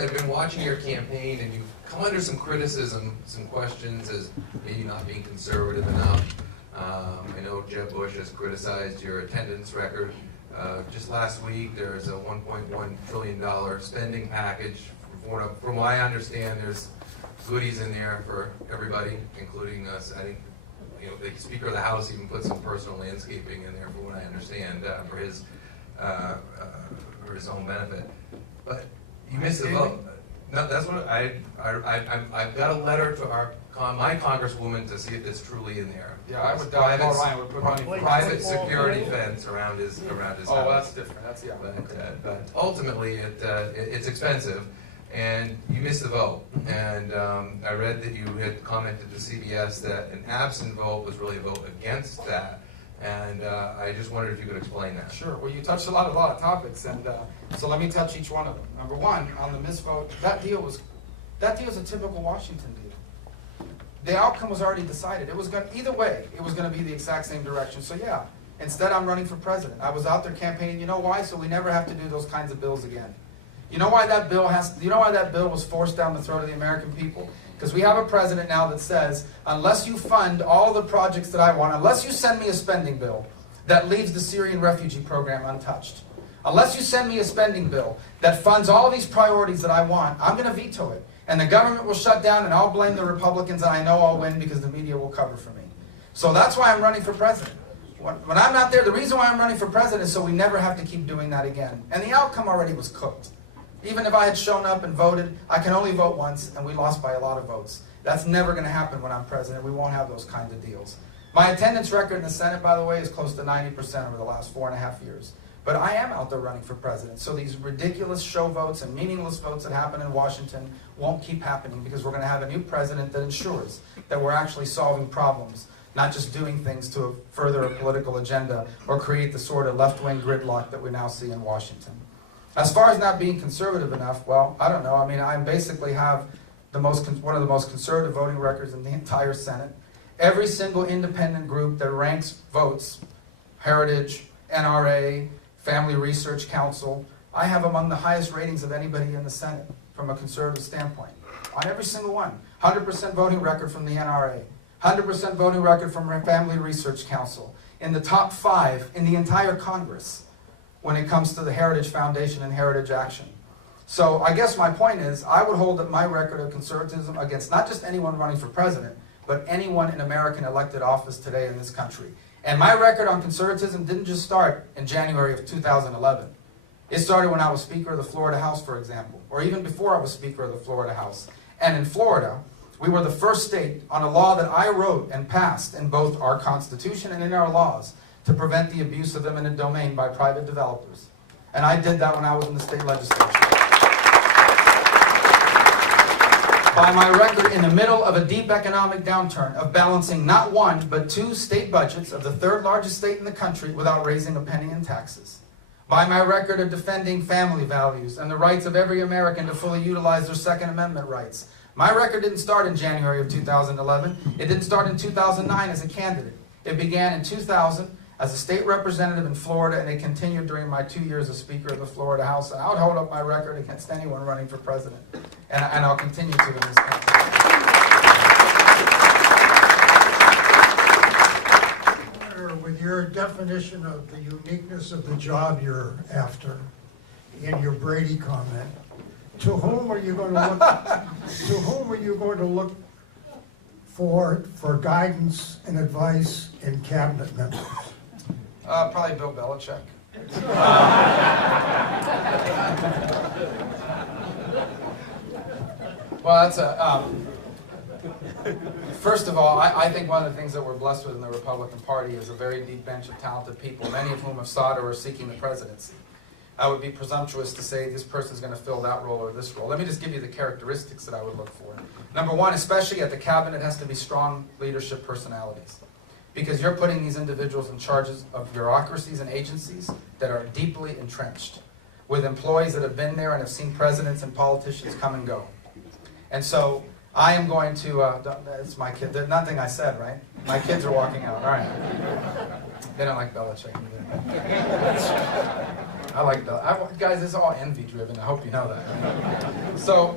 I've been watching your campaign, and you've come under some criticism, some questions as maybe not being conservative enough. I know Jeb Bush has criticized your attendance record. Just last week, there's a $1.1 trillion spending package. From what I understand, there's goodies in there for everybody, including us. I think the Speaker of the House even put some personal landscaping in there, from what I understand, for his own benefit. But you missed the vote. No, that's what I've got a letter to my congresswoman to see if it's truly in there. Yeah, I would. Ryan would put money. Private security fence around his house. Oh, well, that's different. That's But ultimately, it's expensive, and you missed the vote. And I read that you had commented to CBS that an absent vote was really a vote against that. And I just wondered if you could explain that. Sure. Well, you touched a lot of topics, and so let me touch each one of them. Number one, on the misvote, that deal is a typical Washington deal. The outcome was already decided. It was either way, it was going to be the exact same direction. So yeah, instead I'm running for president. I was out there campaigning. You know why? So we never have to do those kinds of bills again. You know why that bill was forced down the throat of the American people? Because we have a president now that says, unless you fund all the projects that I want, unless you send me a spending bill that leaves the Syrian refugee program untouched, unless you send me a spending bill that funds all these priorities that I want, I'm going to veto it. And the government will shut down, and I'll blame the Republicans, and I know I'll win because the media will cover for me. So that's why I'm running for president. When I'm not there, the reason why I'm running for president is so we never have to keep doing that again. And the outcome already was cooked. Even if I had shown up and voted, I can only vote once, and we lost by a lot of votes. That's never going to happen when I'm president. We won't have those kinds of deals. My attendance record in the Senate, by the way, is close to 90% over the last 4.5 years. But I am out there running for president. So these ridiculous show votes and meaningless votes that happen in Washington won't keep happening, because we're going to have a new president that ensures that we're actually solving problems, not just doing things to further a political agenda or create the sort of left-wing gridlock that we now see in Washington. As far as not being conservative enough, well, I don't know. I mean, I basically have one of the most conservative voting records in the entire Senate. Every single independent group that ranks votes, Heritage, NRA, Family Research Council, I have among the highest ratings of anybody in the Senate from a conservative standpoint. On every single one. 100% voting record from the NRA. 100% voting record from Family Research Council. In the top 5 in the entire Congress when it comes to the Heritage Foundation and Heritage Action. So I guess my point is, I would hold up my record of conservatism against not just anyone running for president, but anyone in American elected office today in this country. And my record on conservatism didn't just start in January of 2011. It started when I was Speaker of the Florida House, for example, or even before I was Speaker of the Florida House. And in Florida, we were the first state on a law that I wrote and passed in both our Constitution and in our laws to prevent the abuse of eminent domain by private developers. And I did that when I was in the state legislature. By my record, in the middle of a deep economic downturn, of balancing not one, but 2 state budgets of the 3rd largest state in the country without raising a penny in taxes. By my record of defending family values and the rights of every American to fully utilize their Second Amendment rights. My record didn't start in January of 2011. It didn't start in 2009 as a candidate. It began in 2000 as a state representative in Florida, and it continued during my 2 years as Speaker of the Florida House. And I would hold up my record against anyone running for president. And I'll continue to in this campaign. With your definition of the uniqueness of the job you're after in your Brady comment, to whom are you going to look? To whom are you going to look for guidance and advice in cabinet members? Probably Bill Belichick. Well, that's first of all, I think one of the things that we're blessed with in the Republican Party is a very deep bench of talented people, many of whom have sought or are seeking the presidency. I would be presumptuous to say this person's going to fill that role or this role. Let me just give you the characteristics that I would look for. Number one, especially at the cabinet, has to be strong leadership personalities. Because you're putting these individuals in charges of bureaucracies and agencies that are deeply entrenched, with employees that have been there and have seen presidents and politicians come and go. And so I am going to, that's my kid, nothing I said, right? My kids are walking out, all right. They don't like Belichick either. I like Belichick. Guys, this is all envy driven, I hope you know that. So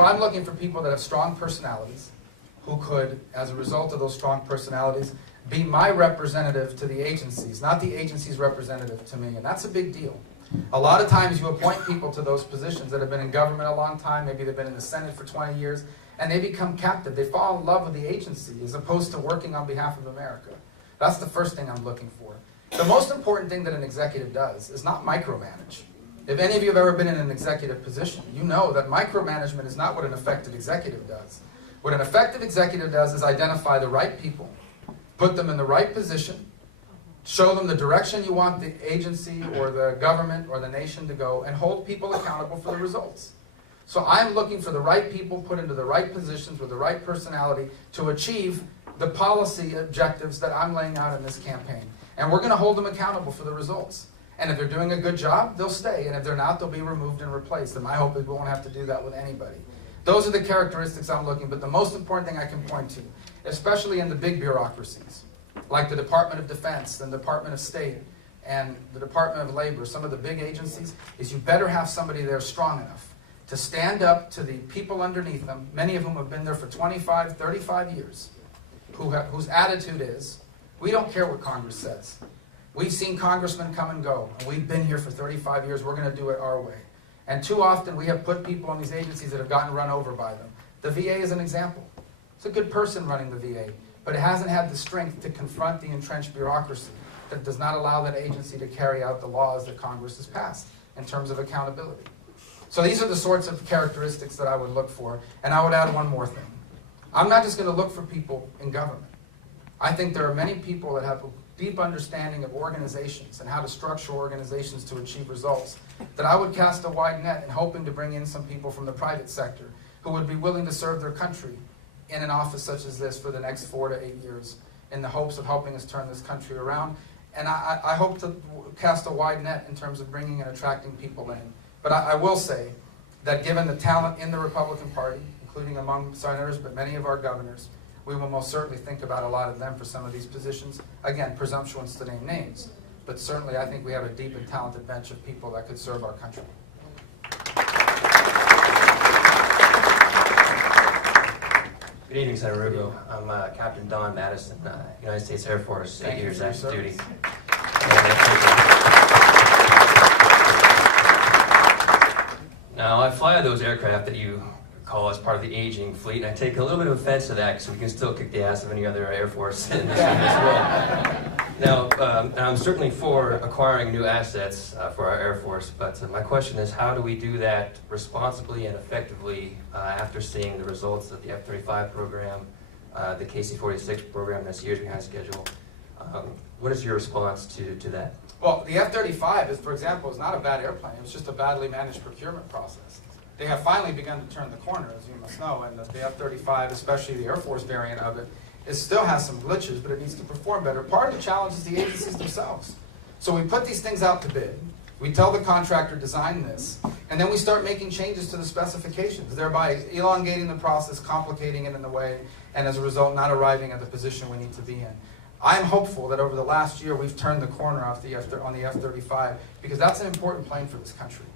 I'm looking for people that have strong personalities, who could, as a result of those strong personalities, be my representative to the agencies, not the agency's representative to me, and that's a big deal. A lot of times you appoint people to those positions that have been in government a long time, maybe they've been in the Senate for 20 years, and they become captive. They fall in love with the agency as opposed to working on behalf of America. That's the first thing I'm looking for. The most important thing that an executive does is not micromanage. If any of you have ever been in an executive position, you know that micromanagement is not what an effective executive does. What an effective executive does is identify the right people, put them in the right position, show them the direction you want the agency or the government or the nation to go, and hold people accountable for the results. So I'm looking for the right people put into the right positions with the right personality to achieve the policy objectives that I'm laying out in this campaign. And we're going to hold them accountable for the results. And if they're doing a good job, they'll stay. And if they're not, they'll be removed and replaced. And my hope is we won't have to do that with anybody. Those are the characteristics I'm looking for. But the most important thing I can point to, especially in the big bureaucracies, like the Department of Defense, the Department of State, and the Department of Labor, some of the big agencies, is you better have somebody there strong enough to stand up to the people underneath them, many of whom have been there for 25, 35 years, whose attitude is, we don't care what Congress says. We've seen congressmen come and go, and we've been here for 35 years, we're going to do it our way. And too often we have put people in these agencies that have gotten run over by them. The VA is an example. It's a good person running the VA, but it hasn't had the strength to confront the entrenched bureaucracy that does not allow that agency to carry out the laws that Congress has passed in terms of accountability. So these are the sorts of characteristics that I would look for, and I would add one more thing. I'm not just going to look for people in government. I think there are many people that have a deep understanding of organizations and how to structure organizations to achieve results, that I would cast a wide net in hoping to bring in some people from the private sector who would be willing to serve their country in an office such as this for the next 4 to 8 years in the hopes of helping us turn this country around. And I hope to cast a wide net in terms of bringing and attracting people in. But I will say that given the talent in the Republican Party, including among senators, but many of our governors, we will most certainly think about a lot of them for some of these positions. Again, presumptuous to name names, but certainly I think we have a deep and talented bench of people that could serve our country. Good evening, Senator Rubio. I'm Captain Don Madison, United States Air Force, 8 years active duty. Now, I fly those aircraft that you call as part of the aging fleet, and I take a little bit of offense to that because we can still kick the ass of any other Air Force in this world. Now, I'm certainly for acquiring new assets for our Air Force, but my question is, how do we do that responsibly and effectively after seeing the results of the F-35 program, the KC-46 program that's years behind schedule? What is your response to that? Well, the F-35, is, for example, is not a bad airplane. It was just a badly managed procurement process. They have finally begun to turn the corner, as you must know, and the F-35, especially the Air Force variant of it, it still has some glitches, but it needs to perform better. Part of the challenge is the agencies themselves. So we put these things out to bid. We tell the contractor, design this, and then we start making changes to the specifications, thereby elongating the process, complicating it in the way, and as a result, not arriving at the position we need to be in. I'm hopeful that over the last year, we've turned the corner on the F-35, because that's an important plane for this country.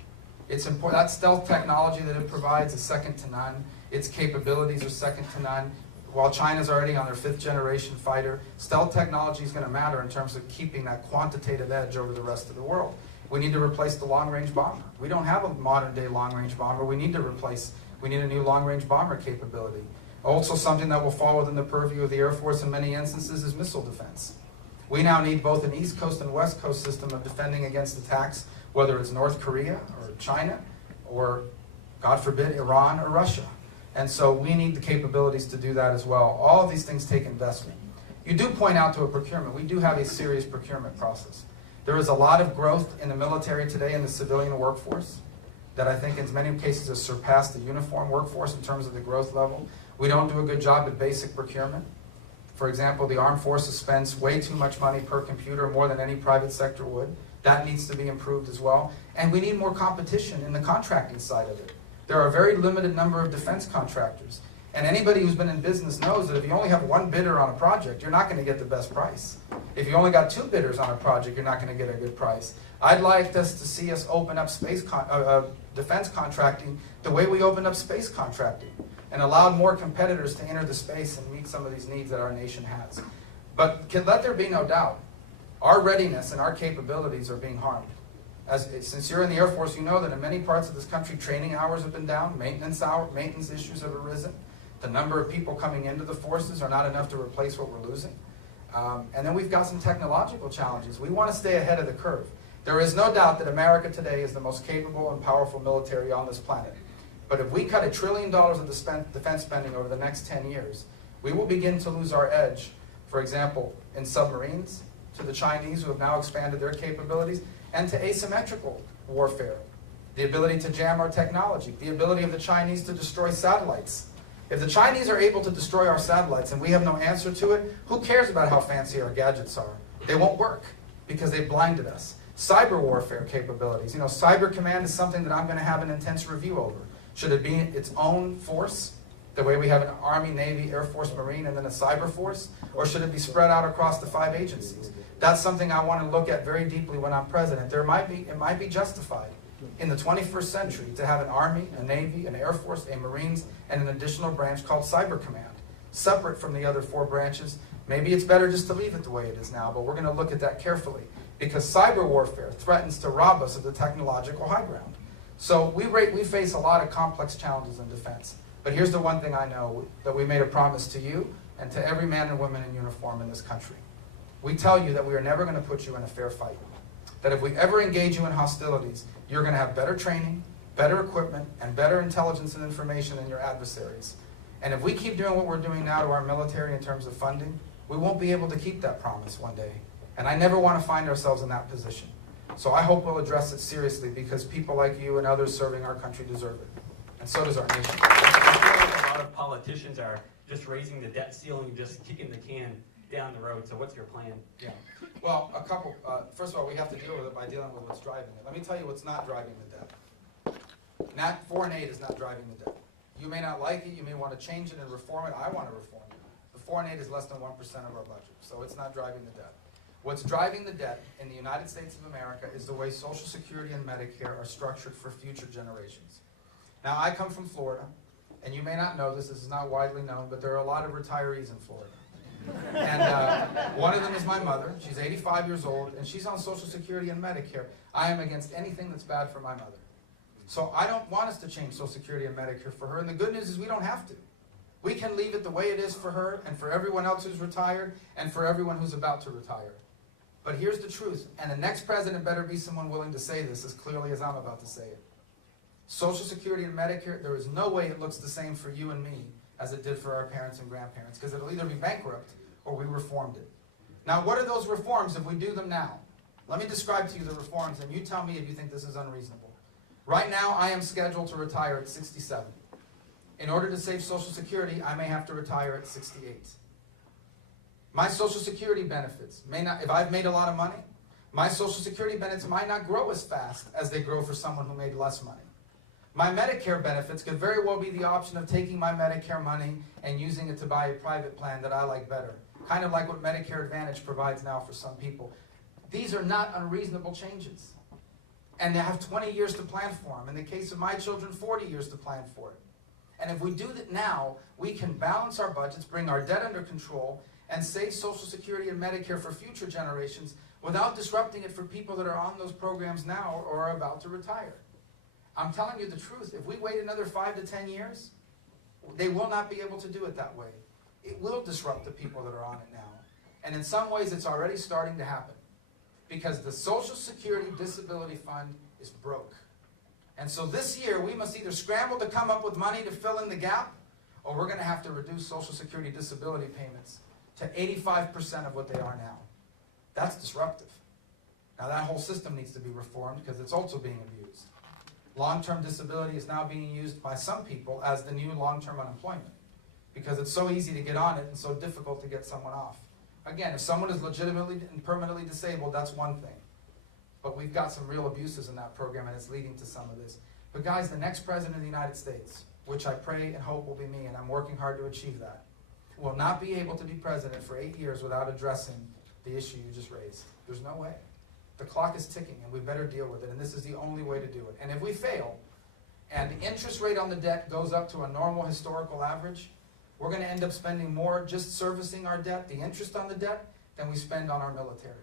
It's important. That stealth technology that it provides is second to none. Its capabilities are second to none. While China's already on their 5th generation fighter, stealth technology is going to matter in terms of keeping that quantitative edge over the rest of the world. We need to replace the long-range bomber. We don't have a modern-day long-range bomber. We need a new long-range bomber capability. Also, something that will fall within the purview of the Air Force in many instances is missile defense. We now need both an East Coast and West Coast system of defending against attacks, whether it's North Korea or China or, God forbid, Iran or Russia. And so we need the capabilities to do that as well. All of these things take investment. You do point out to a procurement. We do have a serious procurement process. There is a lot of growth in the military today in the civilian workforce that I think in many cases has surpassed the uniform workforce in terms of the growth level. We don't do a good job at basic procurement. For example, the armed forces spends way too much money per computer, more than any private sector would. That needs to be improved as well. And we need more competition in the contracting side of it. There are a very limited number of defense contractors. And anybody who's been in business knows that if you only have one bidder on a project, you're not going to get the best price. If you only got 2 bidders on a project, you're not going to get a good price. I'd like us to see us open up defense contracting the way we opened up space contracting and allowed more competitors to enter the space and meet some of these needs that our nation has. But let there be no doubt, our readiness and our capabilities are being harmed. Since you're in the Air Force, you know that in many parts of this country, training hours have been down, maintenance issues have arisen. The number of people coming into the forces are not enough to replace what we're losing. And then we've got some technological challenges. We want to stay ahead of the curve. There is no doubt that America today is the most capable and powerful military on this planet. But if we cut $1 trillion of the defense spending over the next 10 years, we will begin to lose our edge, for example, in submarines, to the Chinese who have now expanded their capabilities, and to asymmetrical warfare, the ability to jam our technology, the ability of the Chinese to destroy satellites. If the Chinese are able to destroy our satellites and we have no answer to it, who cares about how fancy our gadgets are? They won't work because they blinded us. Cyber warfare capabilities. You know, Cyber Command is something that I'm going to have an intense review over. Should it be its own force, the way we have an Army, Navy, Air Force, Marine, and then a cyber force? Or should it be spread out across the 5 agencies? That's something I want to look at very deeply when I'm president. It might be justified in the 21st century to have an Army, a Navy, an Air Force, a Marines, and an additional branch called Cyber Command, separate from the other 4 branches. Maybe it's better just to leave it the way it is now, but we're going to look at that carefully because cyber warfare threatens to rob us of the technological high ground. So we face a lot of complex challenges in defense. But here's the one thing I know, that we made a promise to you and to every man and woman in uniform in this country. We tell you that we are never going to put you in a fair fight. That if we ever engage you in hostilities, you're going to have better training, better equipment, and better intelligence and information than your adversaries. And if we keep doing what we're doing now to our military in terms of funding, we won't be able to keep that promise one day. And I never want to find ourselves in that position. So I hope we'll address it seriously, because people like you and others serving our country deserve it. And so does our nation. I feel like a lot of politicians are just raising the debt ceiling, just kicking the can down the road. So what's your plan? Yeah. Well, first of all, we have to deal with it by dealing with what's driving it. Let me tell you what's not driving the debt. Foreign aid is not driving the debt. You may not like it, you may want to change it and reform it. I want to reform it. The foreign aid is less than 1% of our budget, so it's not driving the debt. What's driving the debt in the United States of America is the way Social Security and Medicare are structured for future generations. Now, I come from Florida, and you may not know this is not widely known, but there are a lot of retirees in Florida. And one of them is my mother. She's 85 years old, and she's on Social Security and Medicare. I am against anything that's bad for my mother. So I don't want us to change Social Security and Medicare for her, and the good news is we don't have to. We can leave it the way it is for her, and for everyone else who's retired, and for everyone who's about to retire. But here's the truth, and the next president better be someone willing to say this as clearly as I'm about to say it. Social Security and Medicare, there is no way it looks the same for you and me as it did for our parents and grandparents, because it'll either be bankrupt or we reformed it. Now, what are those reforms if we do them now? Let me describe to you the reforms, and you tell me if you think this is unreasonable. Right now, I am scheduled to retire at 67. In order to save Social Security, I may have to retire at 68. My Social Security benefits may not, if I've made a lot of money, my Social Security benefits might not grow as fast as they grow for someone who made less money. My Medicare benefits could very well be the option of taking my Medicare money and using it to buy a private plan that I like better, kind of like what Medicare Advantage provides now for some people. These are not unreasonable changes. And they have 20 years to plan for them. In the case of my children, 40 years to plan for it. And if we do that now, we can balance our budgets, bring our debt under control, and save Social Security and Medicare for future generations without disrupting it for people that are on those programs now or are about to retire. I'm telling you the truth. If we wait another 5 to 10 years, they will not be able to do it that way. It will disrupt the people that are on it now. And in some ways, it's already starting to happen. Because the Social Security Disability Fund is broke. And so this year, we must either scramble to come up with money to fill in the gap, or we're going to have to reduce Social Security disability payments to 85% of what they are now. That's disruptive. Now, that whole system needs to be reformed because it's also being abused. Long-term disability is now being used by some people as the new long-term unemployment because it's so easy to get on it and so difficult to get someone off. Again, if someone is legitimately and permanently disabled, that's one thing. But we've got some real abuses in that program, and it's leading to some of this. But guys, the next president of the United States, which I pray and hope will be me, and I'm working hard to achieve that, will not be able to be president for 8 years without addressing the issue you just raised. There's no way. The clock is ticking, and we better deal with it, and this is the only way to do it. And if we fail, and the interest rate on the debt goes up to a normal historical average, we're going to end up spending more just servicing our debt, the interest on the debt, than we spend on our military.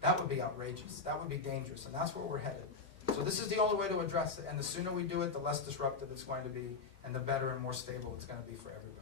That would be outrageous. That would be dangerous, and that's where we're headed. So this is the only way to address it, and the sooner we do it, the less disruptive it's going to be, and the better and more stable it's going to be for everybody.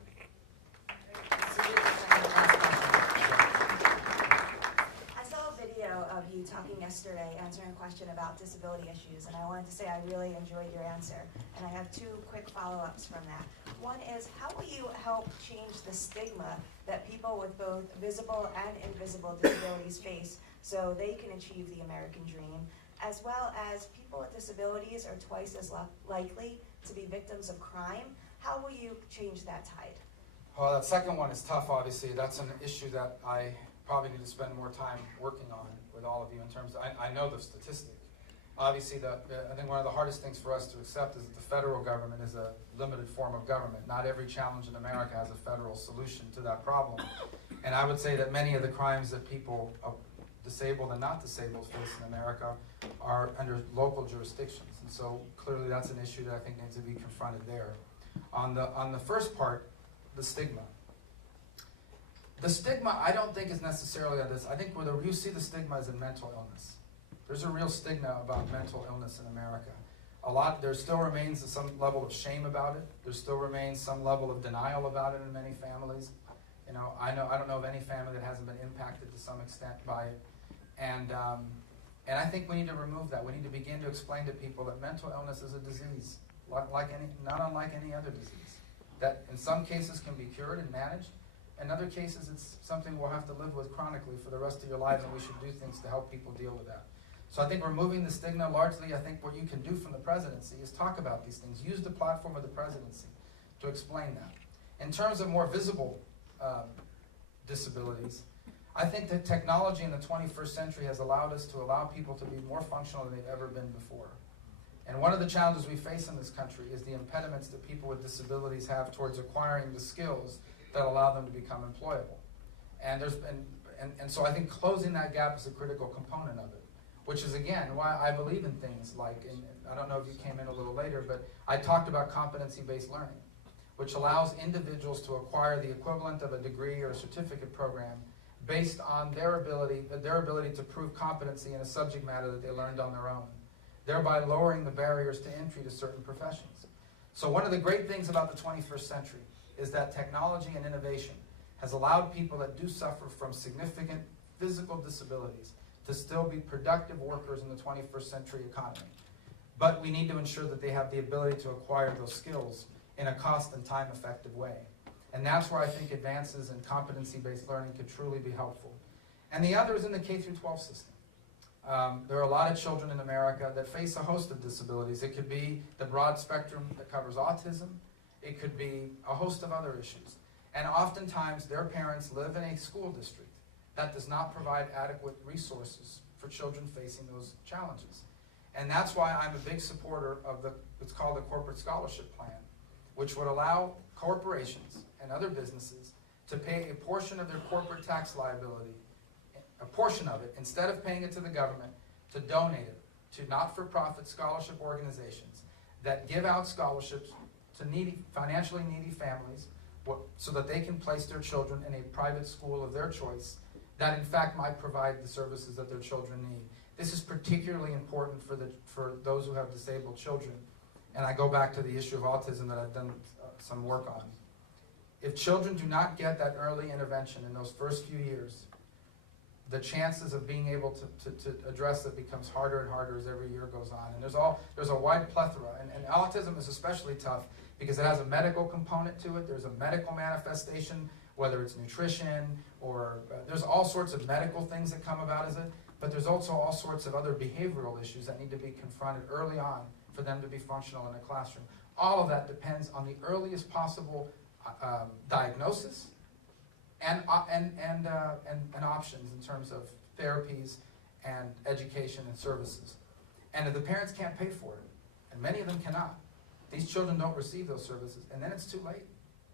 I saw a video of you talking yesterday, answering a question about disability issues, and I wanted to say I really enjoyed your answer. And I have 2 quick follow-ups from that. One is, how will you help change the stigma that people with both visible and invisible disabilities face so they can achieve the American dream, as well as people with disabilities are twice as likely to be victims of crime? How will you change that tide? Well, that second one is tough, obviously. That's an issue that I probably need to spend more time working on with all of you in terms of, I know the statistic. Obviously, I think one of the hardest things for us to accept is that the federal government is a limited form of government. Not every challenge in America has a federal solution to that problem. And I would say that many of the crimes that people, disabled and not disabled, face in America are under local jurisdictions. And so clearly that's an issue that I think needs to be confronted there. On the first part, the stigma. The stigma, I don't think is necessarily on this. I think where you see the stigma is in mental illness. There's a real stigma about mental illness in America. there still remains some level of shame about it. There still remains some level of denial about it in many families. You know, I don't know of any family that hasn't been impacted to some extent by it. And I think we need to remove that. We need to begin to explain to people that mental illness is a disease, not unlike any other disease, that in some cases can be cured and managed. In other cases, it's something we'll have to live with chronically for the rest of your life, and we should do things to help people deal with that. So I think removing the stigma, largely, I think what you can do from the presidency is talk about these things. Use the platform of the presidency to explain that. In terms of more visible disabilities, I think that technology in the 21st century has allowed us to allow people to be more functional than they've ever been before. And one of the challenges we face in this country is the impediments that people with disabilities have towards acquiring the skills that allow them to become employable. And so I think closing that gap is a critical component of it, which is, again, why I believe in things like, and I don't know if you came in a little later, but I talked about competency-based learning, which allows individuals to acquire the equivalent of a degree or a certificate program based on their ability to prove competency in a subject matter that they learned on their own, thereby lowering the barriers to entry to certain professions. So one of the great things about the 21st century is that technology and innovation has allowed people that do suffer from significant physical disabilities to still be productive workers in the 21st century economy. But we need to ensure that they have the ability to acquire those skills in a cost and time-effective way. And that's where I think advances in competency-based learning could truly be helpful. And the other is in the K-12 system. There are a lot of children in America that face a host of disabilities. It could be the broad spectrum that covers autism. It could be a host of other issues. And oftentimes their parents live in a school district that does not provide adequate resources for children facing those challenges. And that's why I'm a big supporter of what's called the Corporate Scholarship Plan, which would allow corporations and other businesses to pay a portion of their corporate tax liability, a portion of it, instead of paying it to the government, to donate it to not-for-profit scholarship organizations that give out scholarships to financially needy families so that they can place their children in a private school of their choice that in fact might provide the services that their children need. This is particularly important for those who have disabled children. And I go back to the issue of autism that I've done some work on. If children do not get that early intervention in those first few years, the chances of being able to address it becomes harder and harder as every year goes on. And there's a wide plethora. And autism is especially tough because it has a medical component to it. There's a medical manifestation, whether it's nutrition or there's all sorts of medical things that come about as it, but there's also all sorts of other behavioral issues that need to be confronted early on for them to be functional in a classroom. All of that depends on the earliest possible diagnosis and options in terms of therapies and education and services. And if the parents can't pay for it, and many of them cannot, these children don't receive those services, and then it's too late.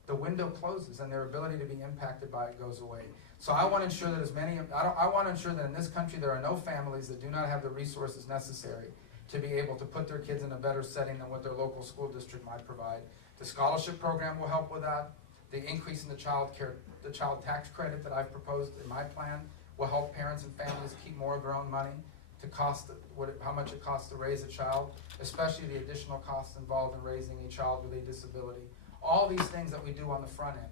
The window closes and their ability to be impacted by it goes away. So I want to ensure that I want to ensure that in this country there are no families that do not have the resources necessary to be able to put their kids in a better setting than what their local school district might provide. The scholarship program will help with that. The increase in the child tax credit that I've proposed in my plan will help parents and families keep more of their own money to how much it costs to raise a child, especially the additional costs involved in raising a child with a disability. All these things that we do on the front end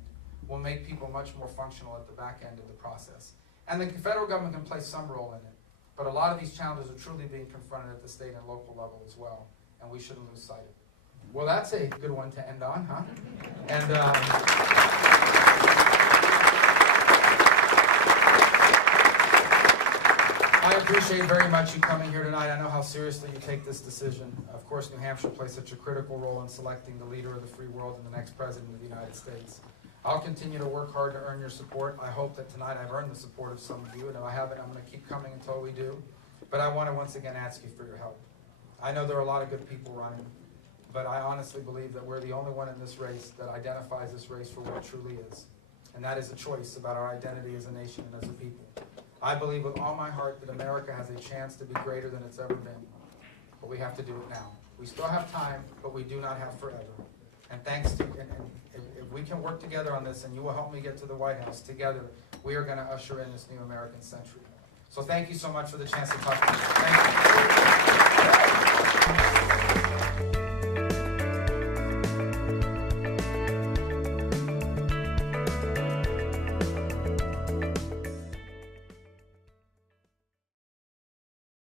will make people much more functional at the back end of the process. And the federal government can play some role in it, but a lot of these challenges are truly being confronted at the state and local level as well, and we shouldn't lose sight of it. Well, that's a good one to end on, huh? And I appreciate very much you coming here tonight. I know how seriously you take this decision. Of course, New Hampshire plays such a critical role in selecting the leader of the free world and the next president of the United States. I'll continue to work hard to earn your support. I hope that tonight I've earned the support of some of you, and if I haven't, I'm going to keep coming until we do. But I want to once again ask you for your help. I know there are a lot of good people running, but I honestly believe that we're the only one in this race that identifies this race for what it truly is, and that is a choice about our identity as a nation and as a people. I believe with all my heart that America has a chance to be greater than it's ever been, but we have to do it now. We still have time, but we do not have forever. And thanks to, and if we can work together on this, and you will help me get to the White House, together, we are going to usher in this new American century. So thank you so much for the chance to talk to you. Thank you.